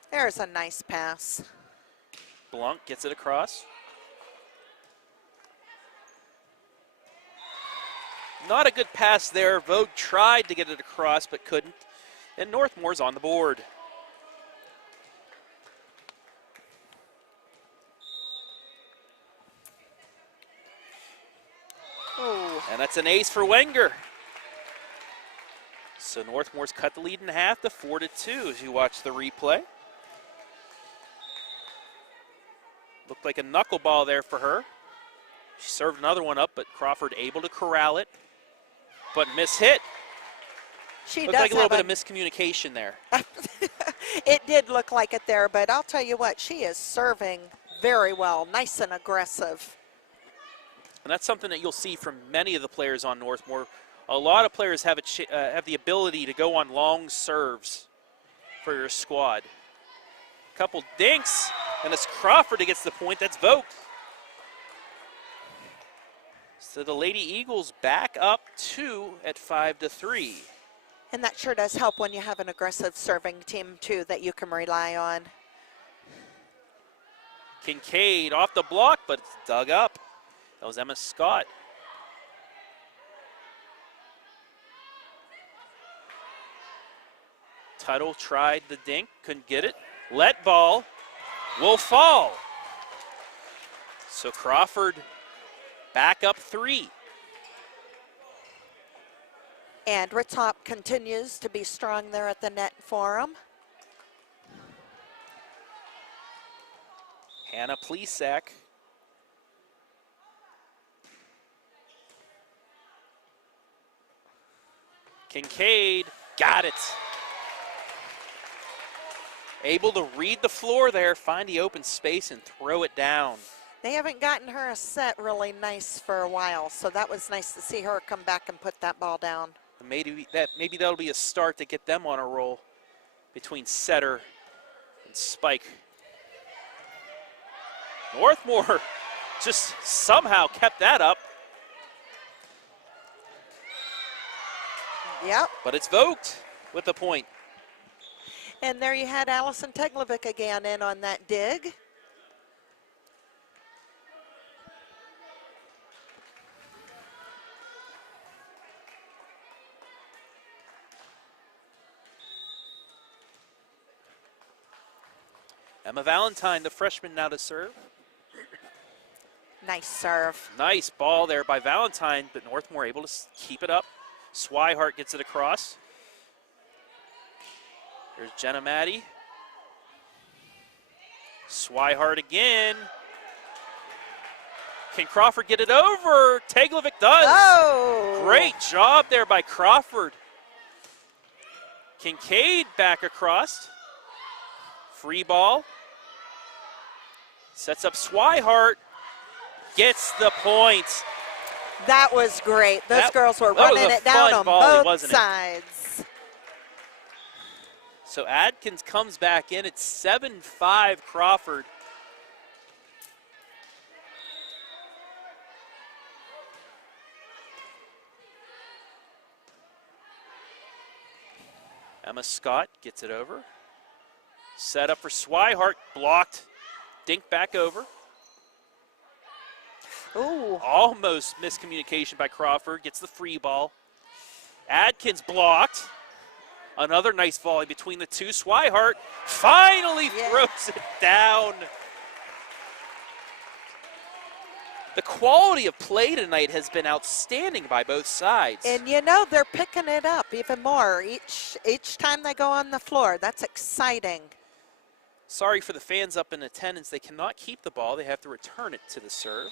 There's a nice pass. Blanc gets it across. Not a good pass there. Vogue tried to get it across but couldn't. And Northmor's on the board. Oh. And that's an ace for Wenger. So Northmore's cut the lead in half to 4-2 as you watch the replay. Looked like a knuckleball there for her. She served another one up, but Crawford able to corral it, but mishit. She Looked does like a little have bit of miscommunication there. It did look like it there, but I'll tell you what, she is serving very well, nice and aggressive. And that's something that you'll see from many of the players on Northmor. A lot of players have the ability to go on long serves for your squad. Couple dinks, and it's Crawford that gets the point. That's Vogt. So the Lady Eagles back up 2 at 5-3. And that sure does help when you have an aggressive serving team, too, that you can rely on. Kincaid off the block, but it's dug up. That was Emma Scott. Tuttle tried the dink, couldn't get it. Let ball will fall. So Crawford back up 3. And Ritzhop continues to be strong there at the net for him. Hannah Plesac. Kincaid got it. Able to read the floor there, find the open space and throw it down. They haven't gotten her a set really nice for a while, so that was nice to see her come back and put that ball down. Maybe that'll be a start to get them on a roll between setter and spike. Northmor just somehow kept that up. Yep. But it's Vogt with the point. And there you had Allison Teglovic again in on that dig. Emma Valentine, the freshman, now to serve. Nice serve. Nice ball there by Valentine, but Northmor able to keep it up. Swihart gets it across. There's Jenna Maddie. Swihart again. Can Crawford get it over? Teglovic does. Oh! Great job there by Crawford. Kincaid back across. Free ball. Sets up Swihart. Gets the point. That was great. Those girls were that was running a it down fun on volley, both wasn't it? sides. So Adkins comes back in. It's 7-5 Crawford. Emma Scott gets it over. Set up for Swihart, blocked. Dink back over. Ooh. Almost miscommunication by Crawford. Gets the free ball. Adkins blocked. Another nice volley between the two. Swihart finally throws it down. The quality of play tonight has been outstanding by both sides. And you know, they're picking it up even more each time they go on the floor. That's exciting. Sorry for the fans up in attendance. They cannot keep the ball. They have to return it to the serve.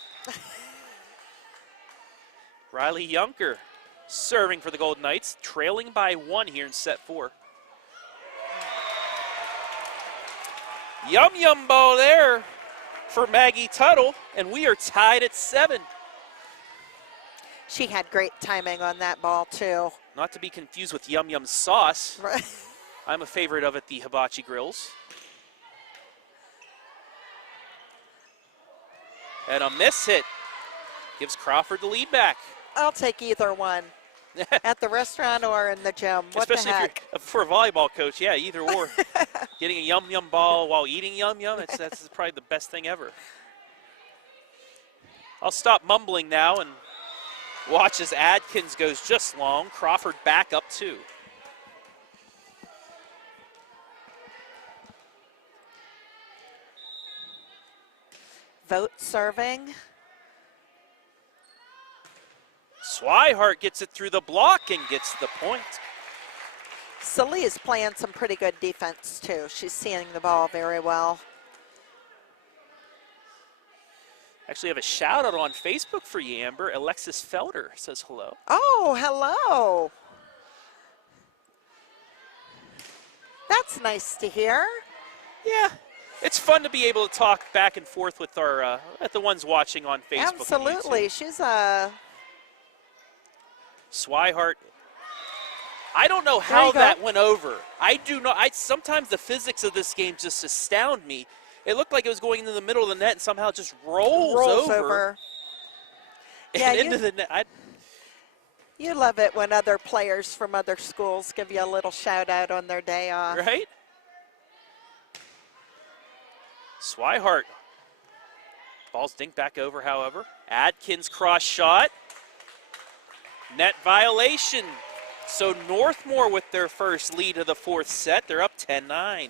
Riley Yunker serving for the Golden Knights, trailing by 1 here in set 4. Yum ball there for Maggie Tuttle, and we are tied at 7. She had great timing on that ball, too. Not to be confused with Yum sauce. I'm a favorite of it, the Hibachi Grills. And a miss hit gives Crawford the lead back. I'll take either one. At the restaurant or in the gym. What Especially the heck? if you're for a volleyball coach, yeah, either or. Getting a yum ball while eating yum, that's probably the best thing ever. I'll stop mumbling now and watch as Adkins goes just long. Crawford back up 2. Vogt serving. Swihart gets it through the block and gets the point. Celie is playing some pretty good defense too. She's seeing the ball very well. Actually have a shout out on Facebook for you, Amber. Alexis Felder says hello. Oh, hello. That's nice to hear. Yeah, it's fun to be able to talk back and forth with our at the ones watching on Facebook. Absolutely. And YouTube. She's a Swihart. I don't know how that went over. I do not. Sometimes the physics of this game just astound me. It looked like it was going into the middle of the net and somehow it just rolls over. And yeah, into the net. You love it when other players from other schools give you a little shout out on their day off. Right? Swihart. Ball's dinked back over, however. Adkins cross shot. Net violation. So Northmor with their first lead of the fourth set. They're up 10-9.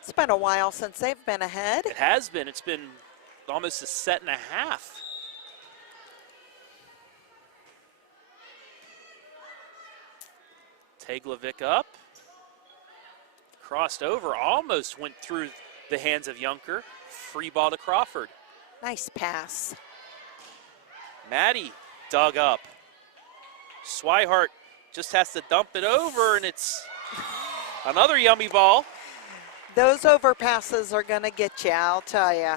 It's been a while since they've been ahead. It has been. It's been almost a set and a half. Teglovic up. Crossed over. Almost went through the hands of Junker. Free ball to Crawford. Nice pass. Maddie dug up. Swihart just has to dump it over, and it's another yummy ball. Those overpasses are going to get you, I'll tell you.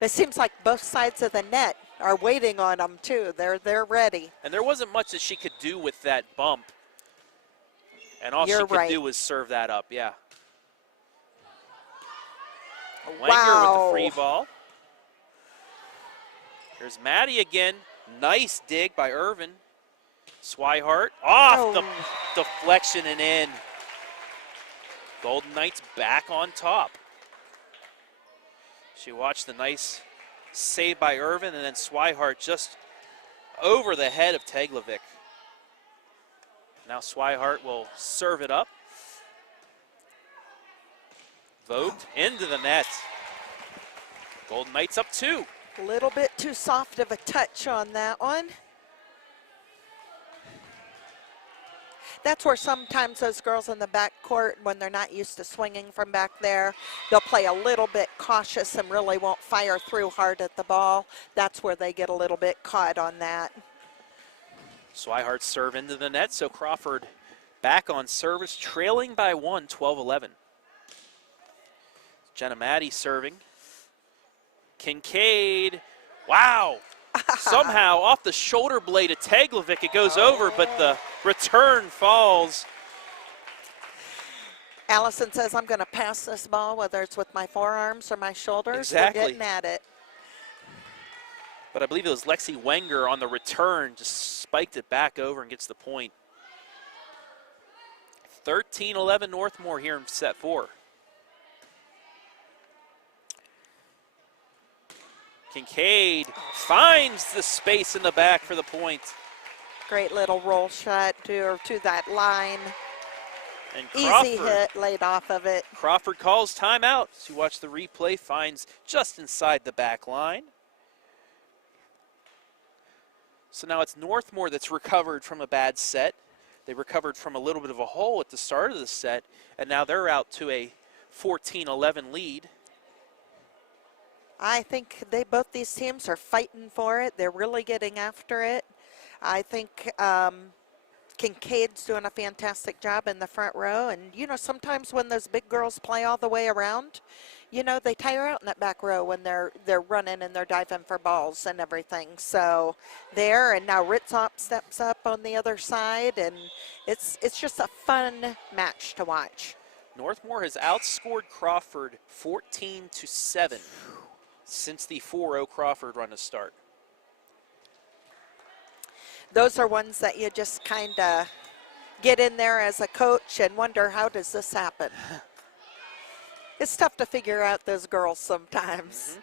It seems like both sides of the net are waiting on them, too. They're ready. And there wasn't much that she could do with that bump. And all she could do was serve that up, yeah. Wenger with the free ball. Here's Maddie again. Nice dig by Irvin. Swihart off the deflection and in. Golden Knights back on top. She watched the nice save by Irvin, and then Swihart just over the head of Teglovic. Now Swihart will serve it up. Vogt into the net. Golden Knights up 2. A little bit too soft of a touch on that one. That's where sometimes those girls in the back court, when they're not used to swinging from back there, they'll play a little bit cautious and really won't fire through hard at the ball. That's where they get a little bit caught on that. Swihart serve into the net, so Crawford back on service, trailing by 1, 12-11. Jenna Maddie serving. Kincaid, wow. Somehow off the shoulder blade of Teglovic, it goes over, but the return falls. Allison says, I'm going to pass this ball, whether it's with my forearms or my shoulders. Exactly. We're getting at it. But I believe it was Lexi Wenger on the return, just spiked it back over and gets the point. 13-11 Northmor here in set 4. Kincaid finds the space in the back for the point. Great little roll shot to that line. And Crawford, easy hit laid off of it. Crawford calls timeout. As you watch the replay, finds just inside the back line. So now it's Northmor that's recovered from a bad set. They recovered from a little bit of a hole at the start of the set, and now they're out to a 14-11 lead. I think both these teams are fighting for it. They're really getting after it. I think Kincaid's doing a fantastic job in the front row. And, you know, sometimes when those big girls play all the way around, you know, they tire out in that back row when they're running and they're diving for balls and everything. So there, and now Ritzop steps up on the other side, and it's just a fun match to watch. Northmor has outscored Crawford 14-7 since the 4-0 Crawford run to start. Those are ones that you just kind of get in there as a coach and wonder, how does this happen? It's tough to figure out those girls sometimes.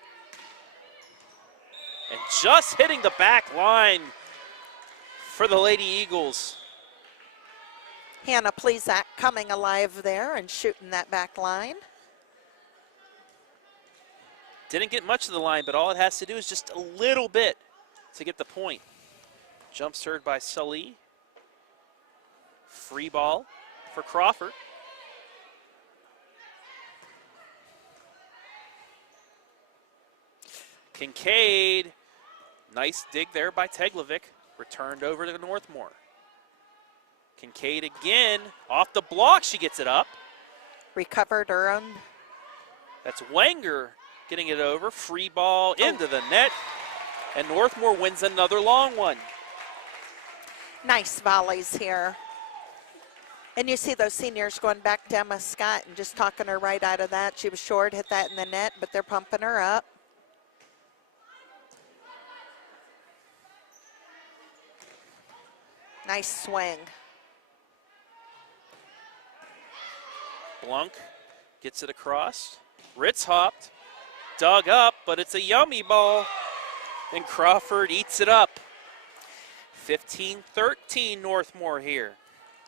And just hitting the back line for the Lady Eagles. Hannah Plezak coming alive there and shooting that back line. Didn't get much of the line, but all it has to do is just a little bit to get the point. Jump served by Sully. Free ball for Crawford. Kincaid, nice dig there by Teglovic. Returned over to Northmor. Kincaid again, off the block, she gets it up. Recovered her own. That's Wenger getting it over. Free ball into the net. And Northmor wins another long one. Nice volleys here. And you see those seniors going back to Emma Scott and just talking her right out of that. She was short, hit that in the net, but they're pumping her up. Nice swing. Blunk gets it across. Ritz hopped, dug up, but it's a yummy ball. And Crawford eats it up. 15-13 Northmor here.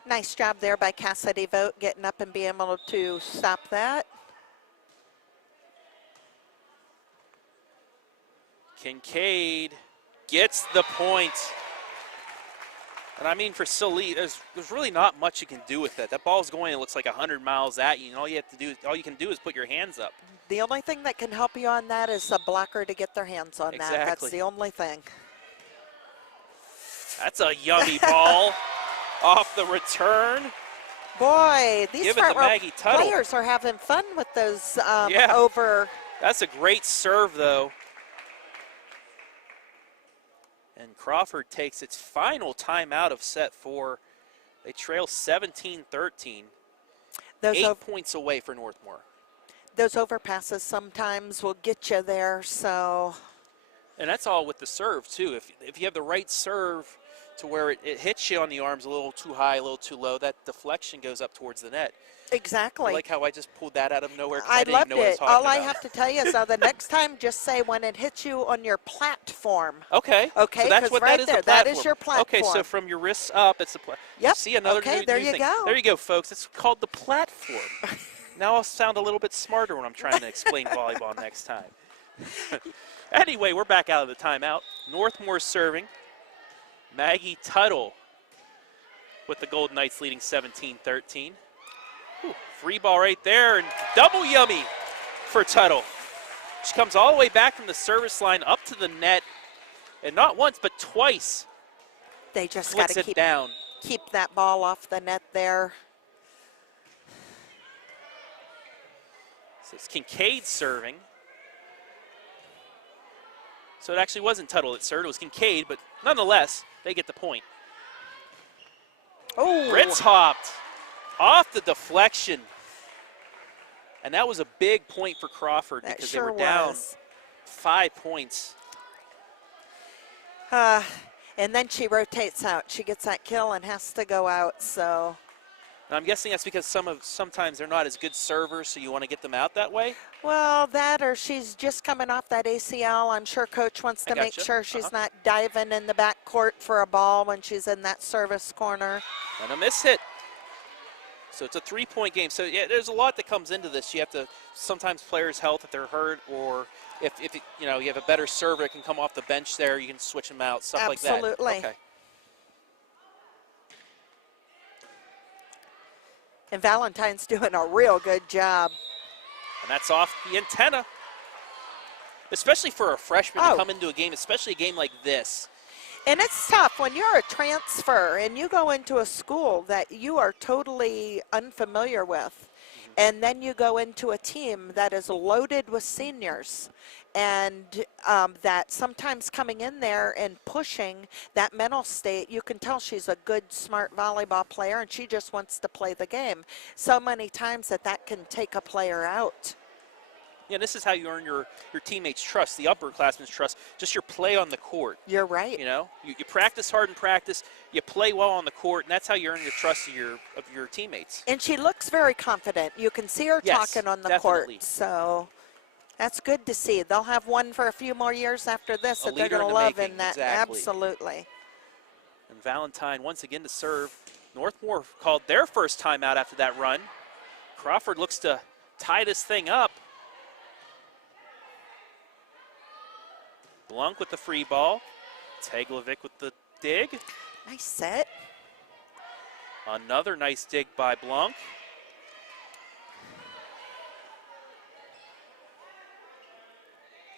Nice job there by Cassidy Vogt getting up and being able to stop that. Kincaid gets the point. And I mean, for Sully, there's really not much you can do with that. That ball's going, it looks like 100 miles at you, and all you can do is put your hands up. The only thing that can help you on that is a blocker to get their hands on that. That's the only thing. That's a yummy ball off the return. Boy, these front row Tuttle. players are having fun with those yeah. over. That's a great serve, though. And Crawford takes its final timeout of set 4. They trail 17-13. 8 points away for Northmor. Those overpasses sometimes will get you there, so. And that's all with the serve, too. If you have the right serve to where it hits you on the arms a little too high, a little too low, that deflection goes up towards the net. Exactly. I like how I just pulled that out of nowhere. I loved it. All I about. have to tell you is the next time, just say when it hits you on your platform. Okay. Okay. So that's what right that is. there, that is your platform. Okay. So from your wrists up, it's a platform. Yep. See another okay. new, There new you thing. go. There you go, folks. It's called the platform. Now I'll sound a little bit smarter when I'm trying to explain volleyball next time. Anyway, we're back out of the timeout. Northmor serving. Maggie Tuttle with the Golden Knights leading 17-13. Free ball right there, and double yummy for Tuttle. She comes all the way back from the service line up to the net, and not once, but twice. They just got to keep that ball off the net there. So it's Kincaid serving. So it actually wasn't Tuttle that served, it was Kincaid, but nonetheless, they get the point. Oh! Ritz hopped off the deflection. And that was a big point for Crawford because they were down 5 points. And then she rotates out. She gets that kill and has to go out, so. And I'm guessing that's because sometimes they're not as good servers, so you want to get them out that way? Well, that or she's just coming off that ACL. I'm sure coach wants to make sure she's not diving in the back court for a ball when she's in that service corner. And a miss hit. So it's a 3-point game. So yeah, there's a lot that comes into this. You have to sometimes players' health if they're hurt, or if you have a better server that can come off the bench there, you can switch them out, stuff like that. Absolutely. Okay. And Valentine's doing a real good job. And that's off the antenna. Especially for a freshman to come into a game, especially a game like this. And it's tough when you're a transfer and you go into a school that you are totally unfamiliar with, and then you go into a team that is loaded with seniors, and that sometimes coming in there and pushing that mental state, you can tell she's a good, smart volleyball player, and she just wants to play the game. So many times that can take a player out. Yeah, this is how you earn your teammates' trust, the upperclassmen's trust, just your play on the court. You're right. You know, you practice hard in practice, you play well on the court, and that's how you earn the trust of your teammates. And she looks very confident. You can see her talking on the court. So that's good to see. They'll have one for a few more years after this that they're going to love in that. Exactly. Absolutely. And Valentine once again to serve. Northmor called their first timeout after that run. Crawford looks to tie this thing up. Blunk with the free ball. Teglovic with the dig. Nice set. Another nice dig by Blanc.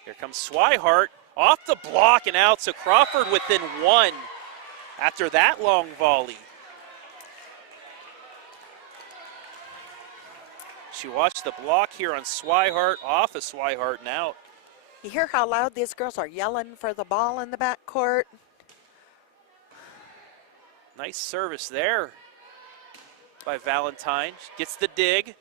Here comes Swihart off the block and out, so Crawford within one after that long volley. She watched the block here on Swihart, off of Swihart and out. You hear how loud these girls are yelling for the ball in the backcourt? Nice service there by Valentine. She gets the dig,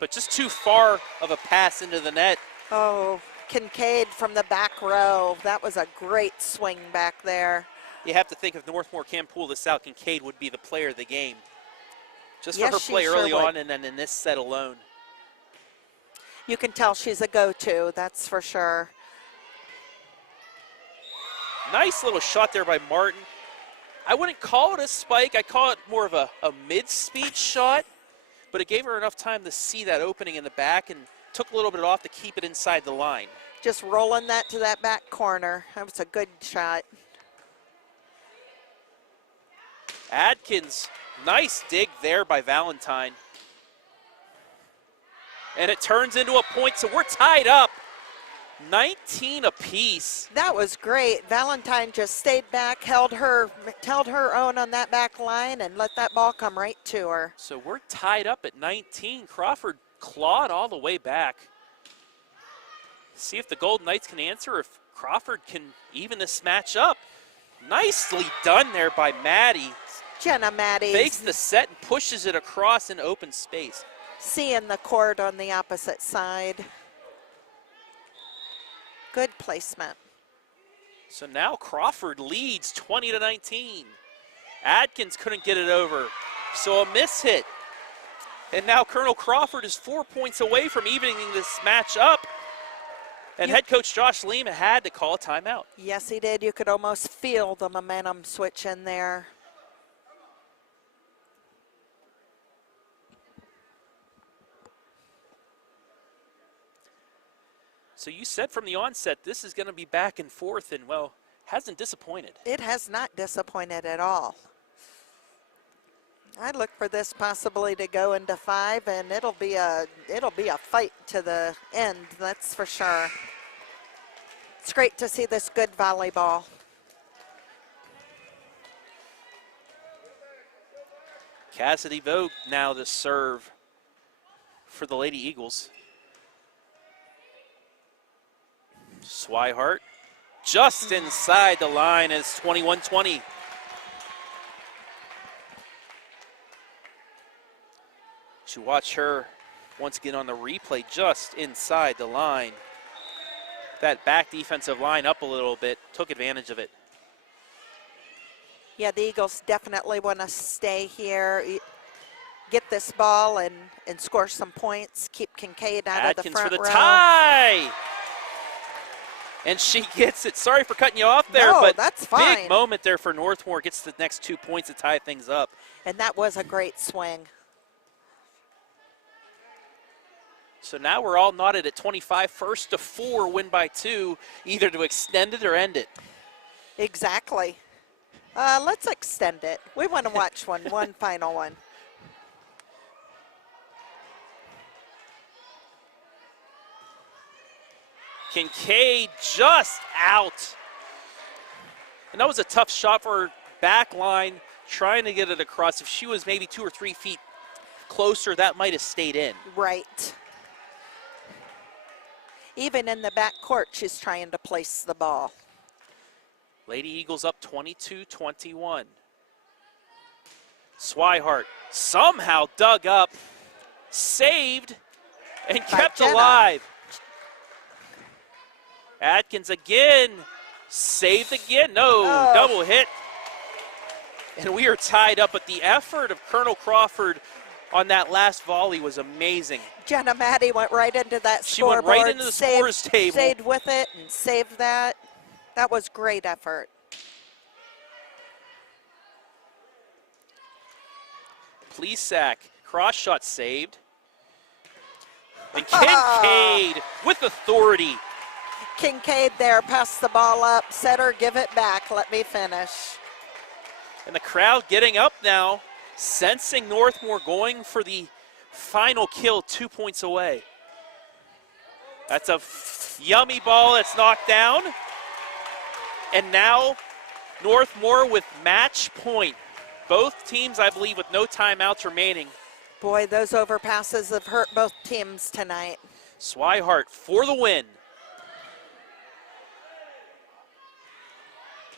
but just too far of a pass into the net. Oh, Kincaid from the back row. That was a great swing back there. You have to think if Northmor can pull this out, Kincaid would be the player of the game. Just for Yes, her she play sure early would. on and then in this set alone. You can tell she's a go-to, that's for sure. Nice little shot there by Martin. I wouldn't call it a spike. I call it more of a mid-speed shot, but it gave her enough time to see that opening in the back and took a little bit off to keep it inside the line. Just rolling that to that back corner. That was a good shot. Adkins, nice dig there by Valentine. And it turns into a point, so we're tied up. 19 apiece. That was great. Valentine just stayed back, held her own on that back line, and let that ball come right to her. So we're tied up at 19. Crawford clawed all the way back. See if the Golden Knights can answer, if Crawford can even this match up. Nicely done there by Maddie. Jenna Maddie. Fakes the set and pushes it across in open space. Seeing the court on the opposite side. Good placement. So now Crawford leads 20-19. Adkins couldn't get it over, so a miss hit. And now Colonel Crawford is 4 points away from evening this match up. And head coach Josh Lima had to call a timeout. Yes, he did. You could almost feel the momentum switch in there. So you said from the onset this is going to be back and forth, and well, hasn't disappointed. It has not disappointed at all. I look for this possibly to go into 5, and it'll be a fight to the end, that's for sure. It's great to see this good volleyball. Cassidy Vogt now to serve for the Lady Eagles. Swihart just inside the line as 21-20. Should watch her once again on the replay, just inside the line. That back defensive line up a little bit, took advantage of it. Yeah, the Eagles definitely want to stay here, get this ball and score some points, keep Kincaid out of the front row. Atkins for the tie! And she gets it. Sorry for cutting you off there, no, but that's fine. Big moment there for Northmor. Gets the next 2 points to tie things up. And that was a great swing. So now we're all knotted at 25. First to 4, win by 2, either to extend it or end it. Exactly. Let's extend it. We want to watch one final one. Kincaid just out. And that was a tough shot for her back line, trying to get it across. If she was maybe 2 or 3 feet closer, that might have stayed in. Right. Even in the back court, she's trying to place the ball. Lady Eagles up 22-21. Swihart somehow dug up, saved, and kept alive. Atkins again, saved again. No, double hit. And we are tied up, but the effort of Colonel Crawford on that last volley was amazing. Jenna Maddie went right into that She went scoreboard, right into the scorer's table. Stayed with it and saved that. That was great effort. Plesac, cross shot saved. And Kincaid with authority. Kincaid there, pass the ball up, set her, give it back, let me finish. And the crowd getting up now. Sensing Northmor going for the final kill, 2 points away. That's a yummy ball that's knocked down. And now Northmor with match point. Both teams, I believe, with no timeouts remaining. Boy, those overpasses have hurt both teams tonight. Swihart for the win.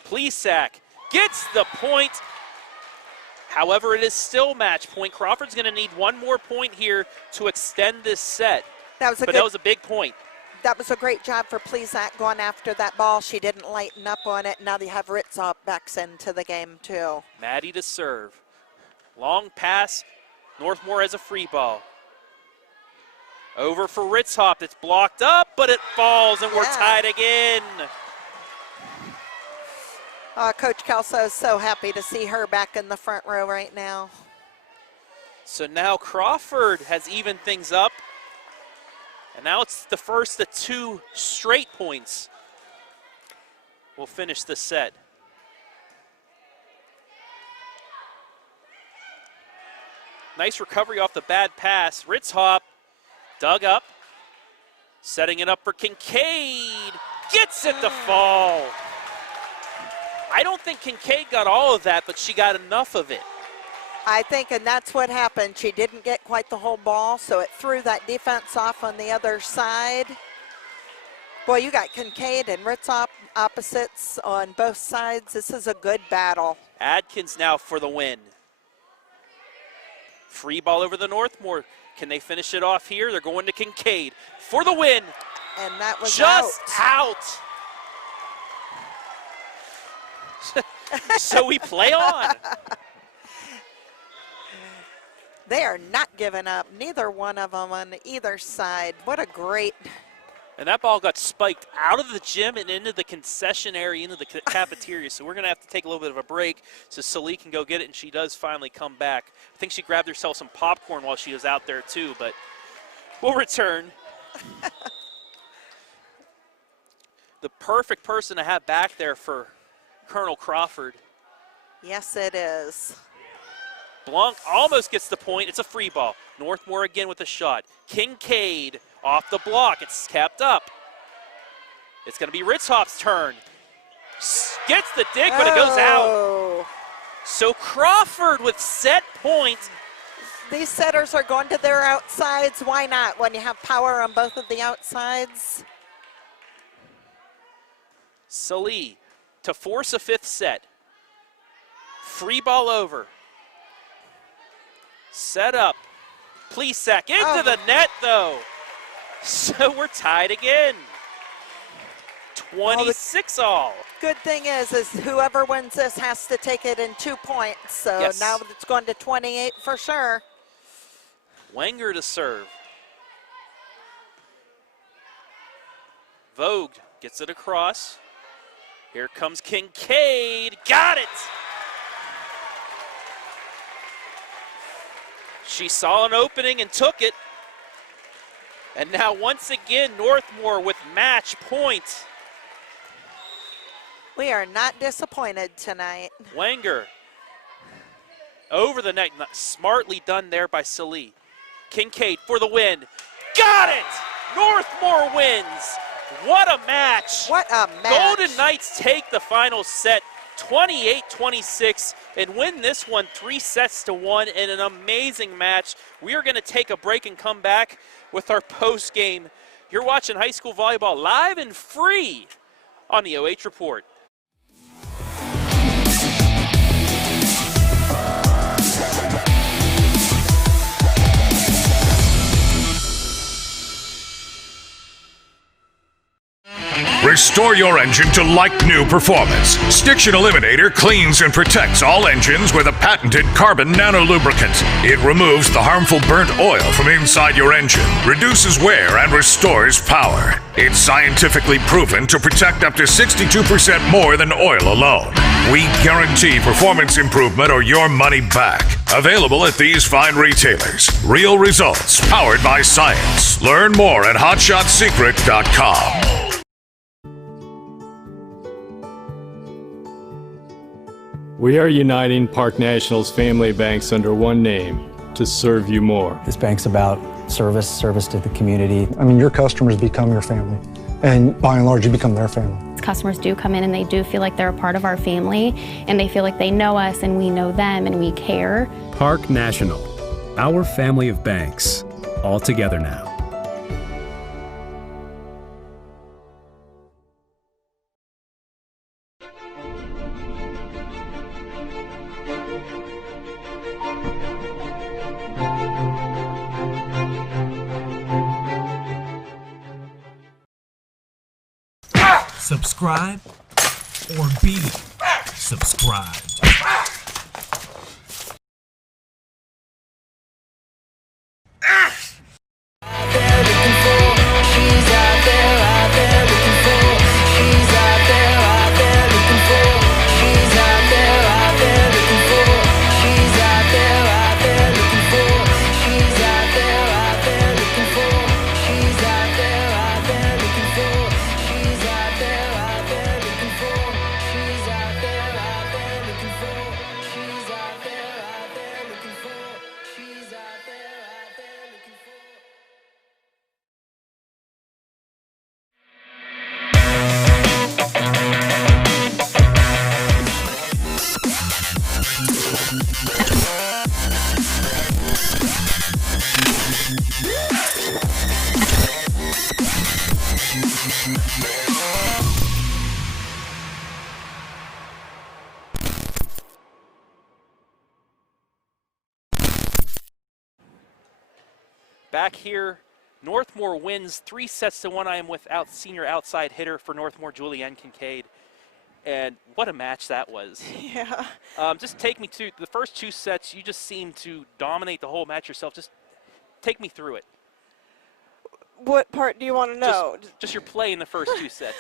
Plesac gets the point. However, it is still match point. Crawford's going to need one more point here to extend this set. That was a big point. That was a great job for Plesac going after that ball. She didn't lighten up on it. Now they have Ritzop backs into the game too. Maddie to serve. Long pass. Northmor has a free ball. Over for Ritzop. It's blocked up, but it falls, and we're tied again. Coach Kelso is so happy to see her back in the front row right now. So now Crawford has evened things up. And now it's the first of 2 straight points. We'll finish the set. Nice recovery off the bad pass. Ritzhop dug up. Setting it up for Kincaid. Gets it to fall. I don't think Kincaid got all of that, but she got enough of it. I think, and that's what happened. She didn't get quite the whole ball, so it threw that defense off on the other side. Boy, you got Kincaid and Ritzop opposites on both sides. This is a good battle. Adkins now for the win. Free ball over the Northmor. Can they finish it off here? They're going to Kincaid for the win. And that was just out. So we play on. They are not giving up, neither one of them on either side. What a great. And that ball got spiked out of the gym and into the concession area, into the cafeteria. So we're going to have to take a little bit of a break so Salih can go get it, and she does finally come back. I think she grabbed herself some popcorn while she was out there too, but we'll return. The perfect person to have back there for Colonel Crawford. Yes, it is. Blanc almost gets the point. It's a free ball. Northmor again with a shot. Kincaid off the block. It's kept up. It's going to be Ritzhop's turn. Gets the dig, but it goes out. So Crawford with set points. These setters are going to their outsides. Why not when you have power on both of the outsides? Salih to force a 5th set. Free ball over. Set up. Plesac into the net, though. So we're tied again. 26 all. Good thing is whoever wins this has to take it in 2 points. So now it's going to 28 for sure. Wenger to serve. Vogue gets it across. Here comes Kincaid. Got it! She saw an opening and took it. And now once again, Northmor with match point. We are not disappointed tonight. Wenger over the net. Smartly done there by Salih. Kincaid for the win. Got it! Northmor wins. What a match. What a match. Golden Knights take the final set 28-26 and win this one 3-1 in an amazing match. We are going to take a break and come back with our post game. You're watching high school volleyball live and free on the OH Report. Restore your engine to like-new performance. STICTION Eliminator cleans and protects all engines with a patented carbon nanolubricant. It removes the harmful burnt oil from inside your engine, reduces wear, and restores power. It's scientifically proven to protect up to 62% more than oil alone. We guarantee performance improvement or your money back. Available at these fine retailers. Real results, powered by science. Learn more at hotshotsecret.com. We are uniting Park National's family banks under one name to serve you more. This bank's about service to the community. I mean, your customers become your family, and by and large, you become their family. Customers do come in and they do feel like they're a part of our family, and they feel like they know us and we know them and we care. Park National, our family of banks, all together now. Subscribe or be subscribed. Back here, Northmor wins 3-1. I am without senior outside hitter for Northmor, Julianne Kincaid. And what a match that was. Yeah. Just take me to the first 2 sets. You just seemed to dominate the whole match yourself. Just take me through it. What part do you want to know? Just your play in the first 2 sets.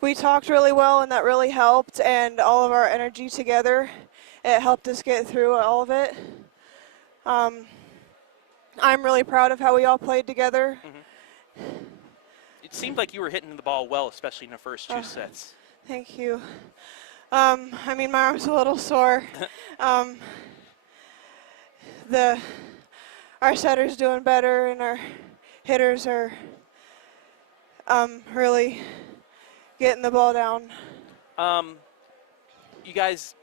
We talked really well, and that really helped, and all of our energy together, it helped us get through all of it. I'm really proud of how we all played together. Mm-hmm. It seemed like you were hitting the ball well, especially in the first 2 sets. Thank you. I mean, my arm's a little sore. Our setter's doing better, and our hitters are really getting the ball down. You guys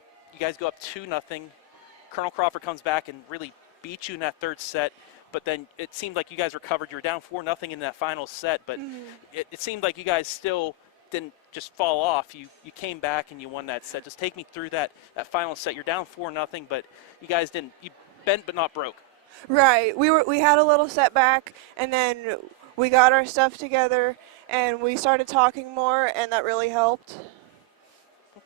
go up 2-0. Colonel Crawford comes back and really beat you in that 3rd set, but then it seemed like you guys recovered. You were down 4-0 in that final set, but it seemed like you guys still didn't just fall off. You came back and you won that set. Just take me through that final set. You're down 4-0, but you guys didn't. You bent but not broke. Right. We had a little setback, and then we got our stuff together, and we started talking more, and that really helped.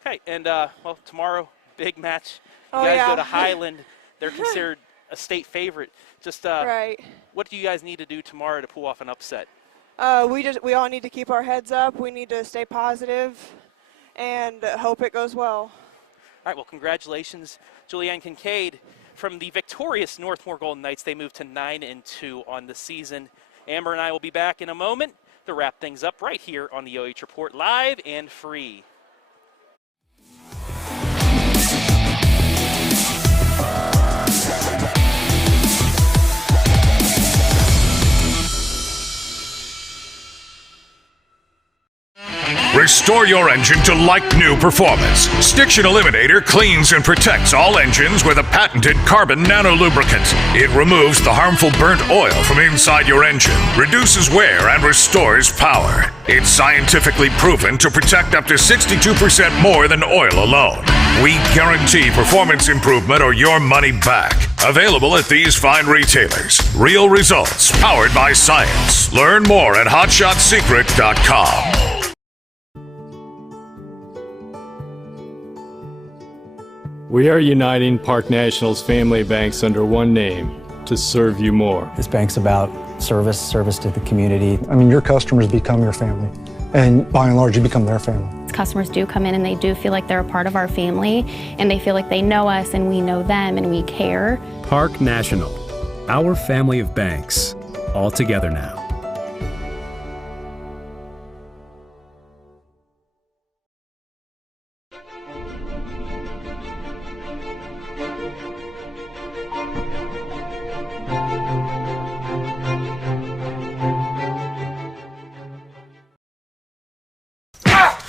Okay, and well, tomorrow, big match. You guys go to Highland. They're considered a state favorite. Just right. What do you guys need to do tomorrow to pull off an upset? We all need to keep our heads up. We need to stay positive and hope it goes well. All right, well, congratulations, Julianne Kincaid. From the victorious Northmor Golden Knights, they moved to 9-2 on the season. Amber and I will be back in a moment to wrap things up right here on the OH Report, live and free. Restore your engine to like-new performance. STICTION Eliminator cleans and protects all engines with a patented carbon nanolubricant. It removes the harmful burnt oil from inside your engine, reduces wear, and restores power. It's scientifically proven to protect up to 62% more than oil alone. We guarantee performance improvement or your money back. Available at these fine retailers. Real results, powered by science. Learn more at hotshotsecret.com. We are uniting Park National's family banks under one name to serve you more. This bank's about service to the community. I mean, your customers become your family, and by and large, you become their family. Customers do come in and they do feel like they're a part of our family, and they feel like they know us and we know them and we care. Park National, our family of banks, all together now.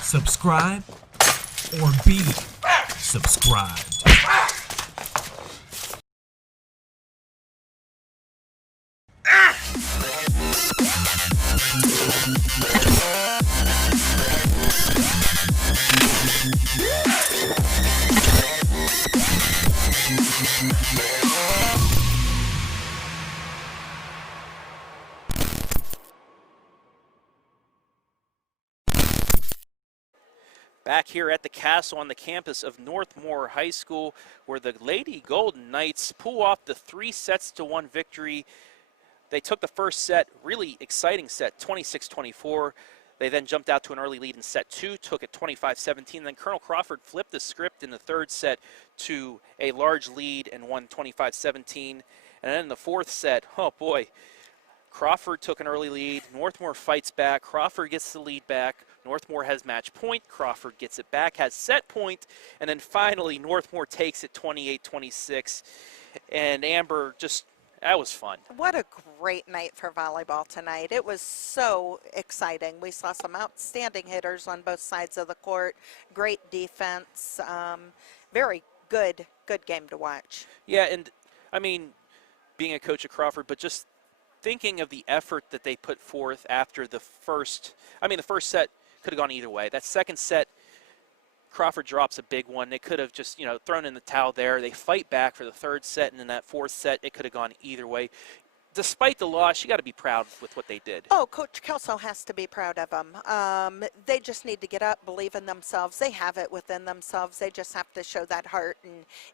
subscribe, or be subscribed. Back here at the Castle on the campus of Northmor High School, where the Lady Golden Knights pull off the 3-1 victory. They took the first set, really exciting set, 26-24. They then jumped out to an early lead in set 2, took it 25-17. Then Colonel Crawford flipped the script in the third set to a large lead and won 25-17. And then in the fourth set, oh boy, Crawford took an early lead. Northmor fights back. Crawford gets the lead back. Northmor has match point. Crawford gets it back, has set point. And then finally, Northmor takes it 28-26. And Amber, just, that was fun. What a great night for volleyball tonight. It was so exciting. We saw some outstanding hitters on both sides of the court. Great defense. Very good game to watch. Yeah, and I mean, being a coach at Crawford, but just thinking of the effort that they put forth after the first set could have gone either way. That second set, Crawford drops a big one. They could have just, thrown in the towel there. They fight back for the third set, and in that fourth set, it could have gone either way. Despite the loss, you got to be proud with what they did. Oh, Coach Kelso has to be proud of them. They just need to get up, believe in themselves. They have it within themselves. They just have to show that heart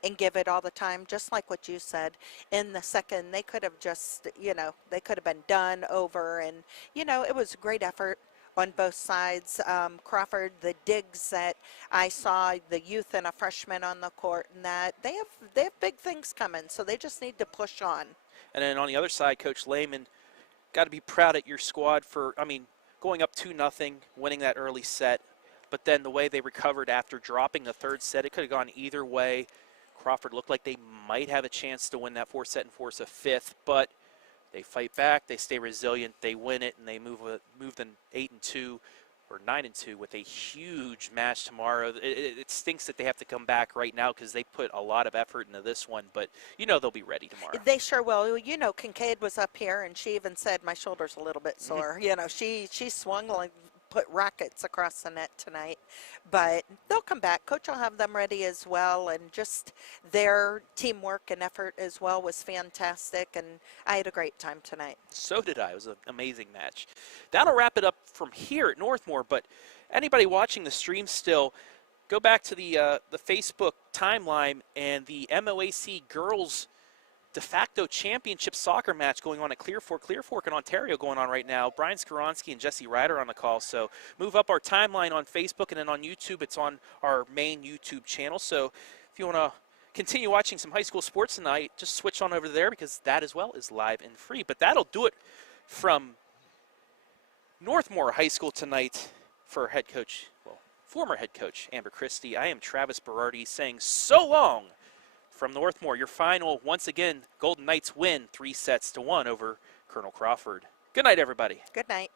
and give it all the time, just like what you said. In the second, they could have just, they could have been done over. And, it was a great effort on both sides. Crawford, the digs that I saw, the youth and a freshman on the court, and that they have big things coming, so they just need to push on. And then on the other side, Coach Lehman, got to be proud at your squad for, going up 2-0, winning that early set. But then the way they recovered after dropping the third set, it could have gone either way. Crawford looked like they might have a chance to win that fourth set and force a fifth, but they fight back, they stay resilient, they win it, and they move them 8-2 or 9-2 with a huge match tomorrow. It stinks that they have to come back right now because they put a lot of effort into this one, but they'll be ready tomorrow. They sure will. Kincaid was up here, and she even said, my shoulder's a little bit sore. She swung like put rockets across the net tonight, but they'll come back. Coach will have them ready as well, and just their teamwork and effort as well was fantastic, and I had a great time tonight. So did I. It was an amazing match. That'll wrap it up from here at Northmor, but anybody watching the stream still, go back to the Facebook timeline and the MOAC girls de facto championship soccer match going on at Clear Fork in Ontario going on right now. Brian Skoronsky and Jesse Ryder on the call. So move up our timeline on Facebook, and then on YouTube, it's on our main YouTube channel. So if you want to continue watching some high school sports tonight, just switch on over there because that as well is live and free. But that'll do it from Northmor High School tonight for former head coach Amber Christie. I am Travis Berardi saying so long from Northmor. Your final, once again, Golden Knights win 3-1 over Colonel Crawford. Good night, everybody. Good night.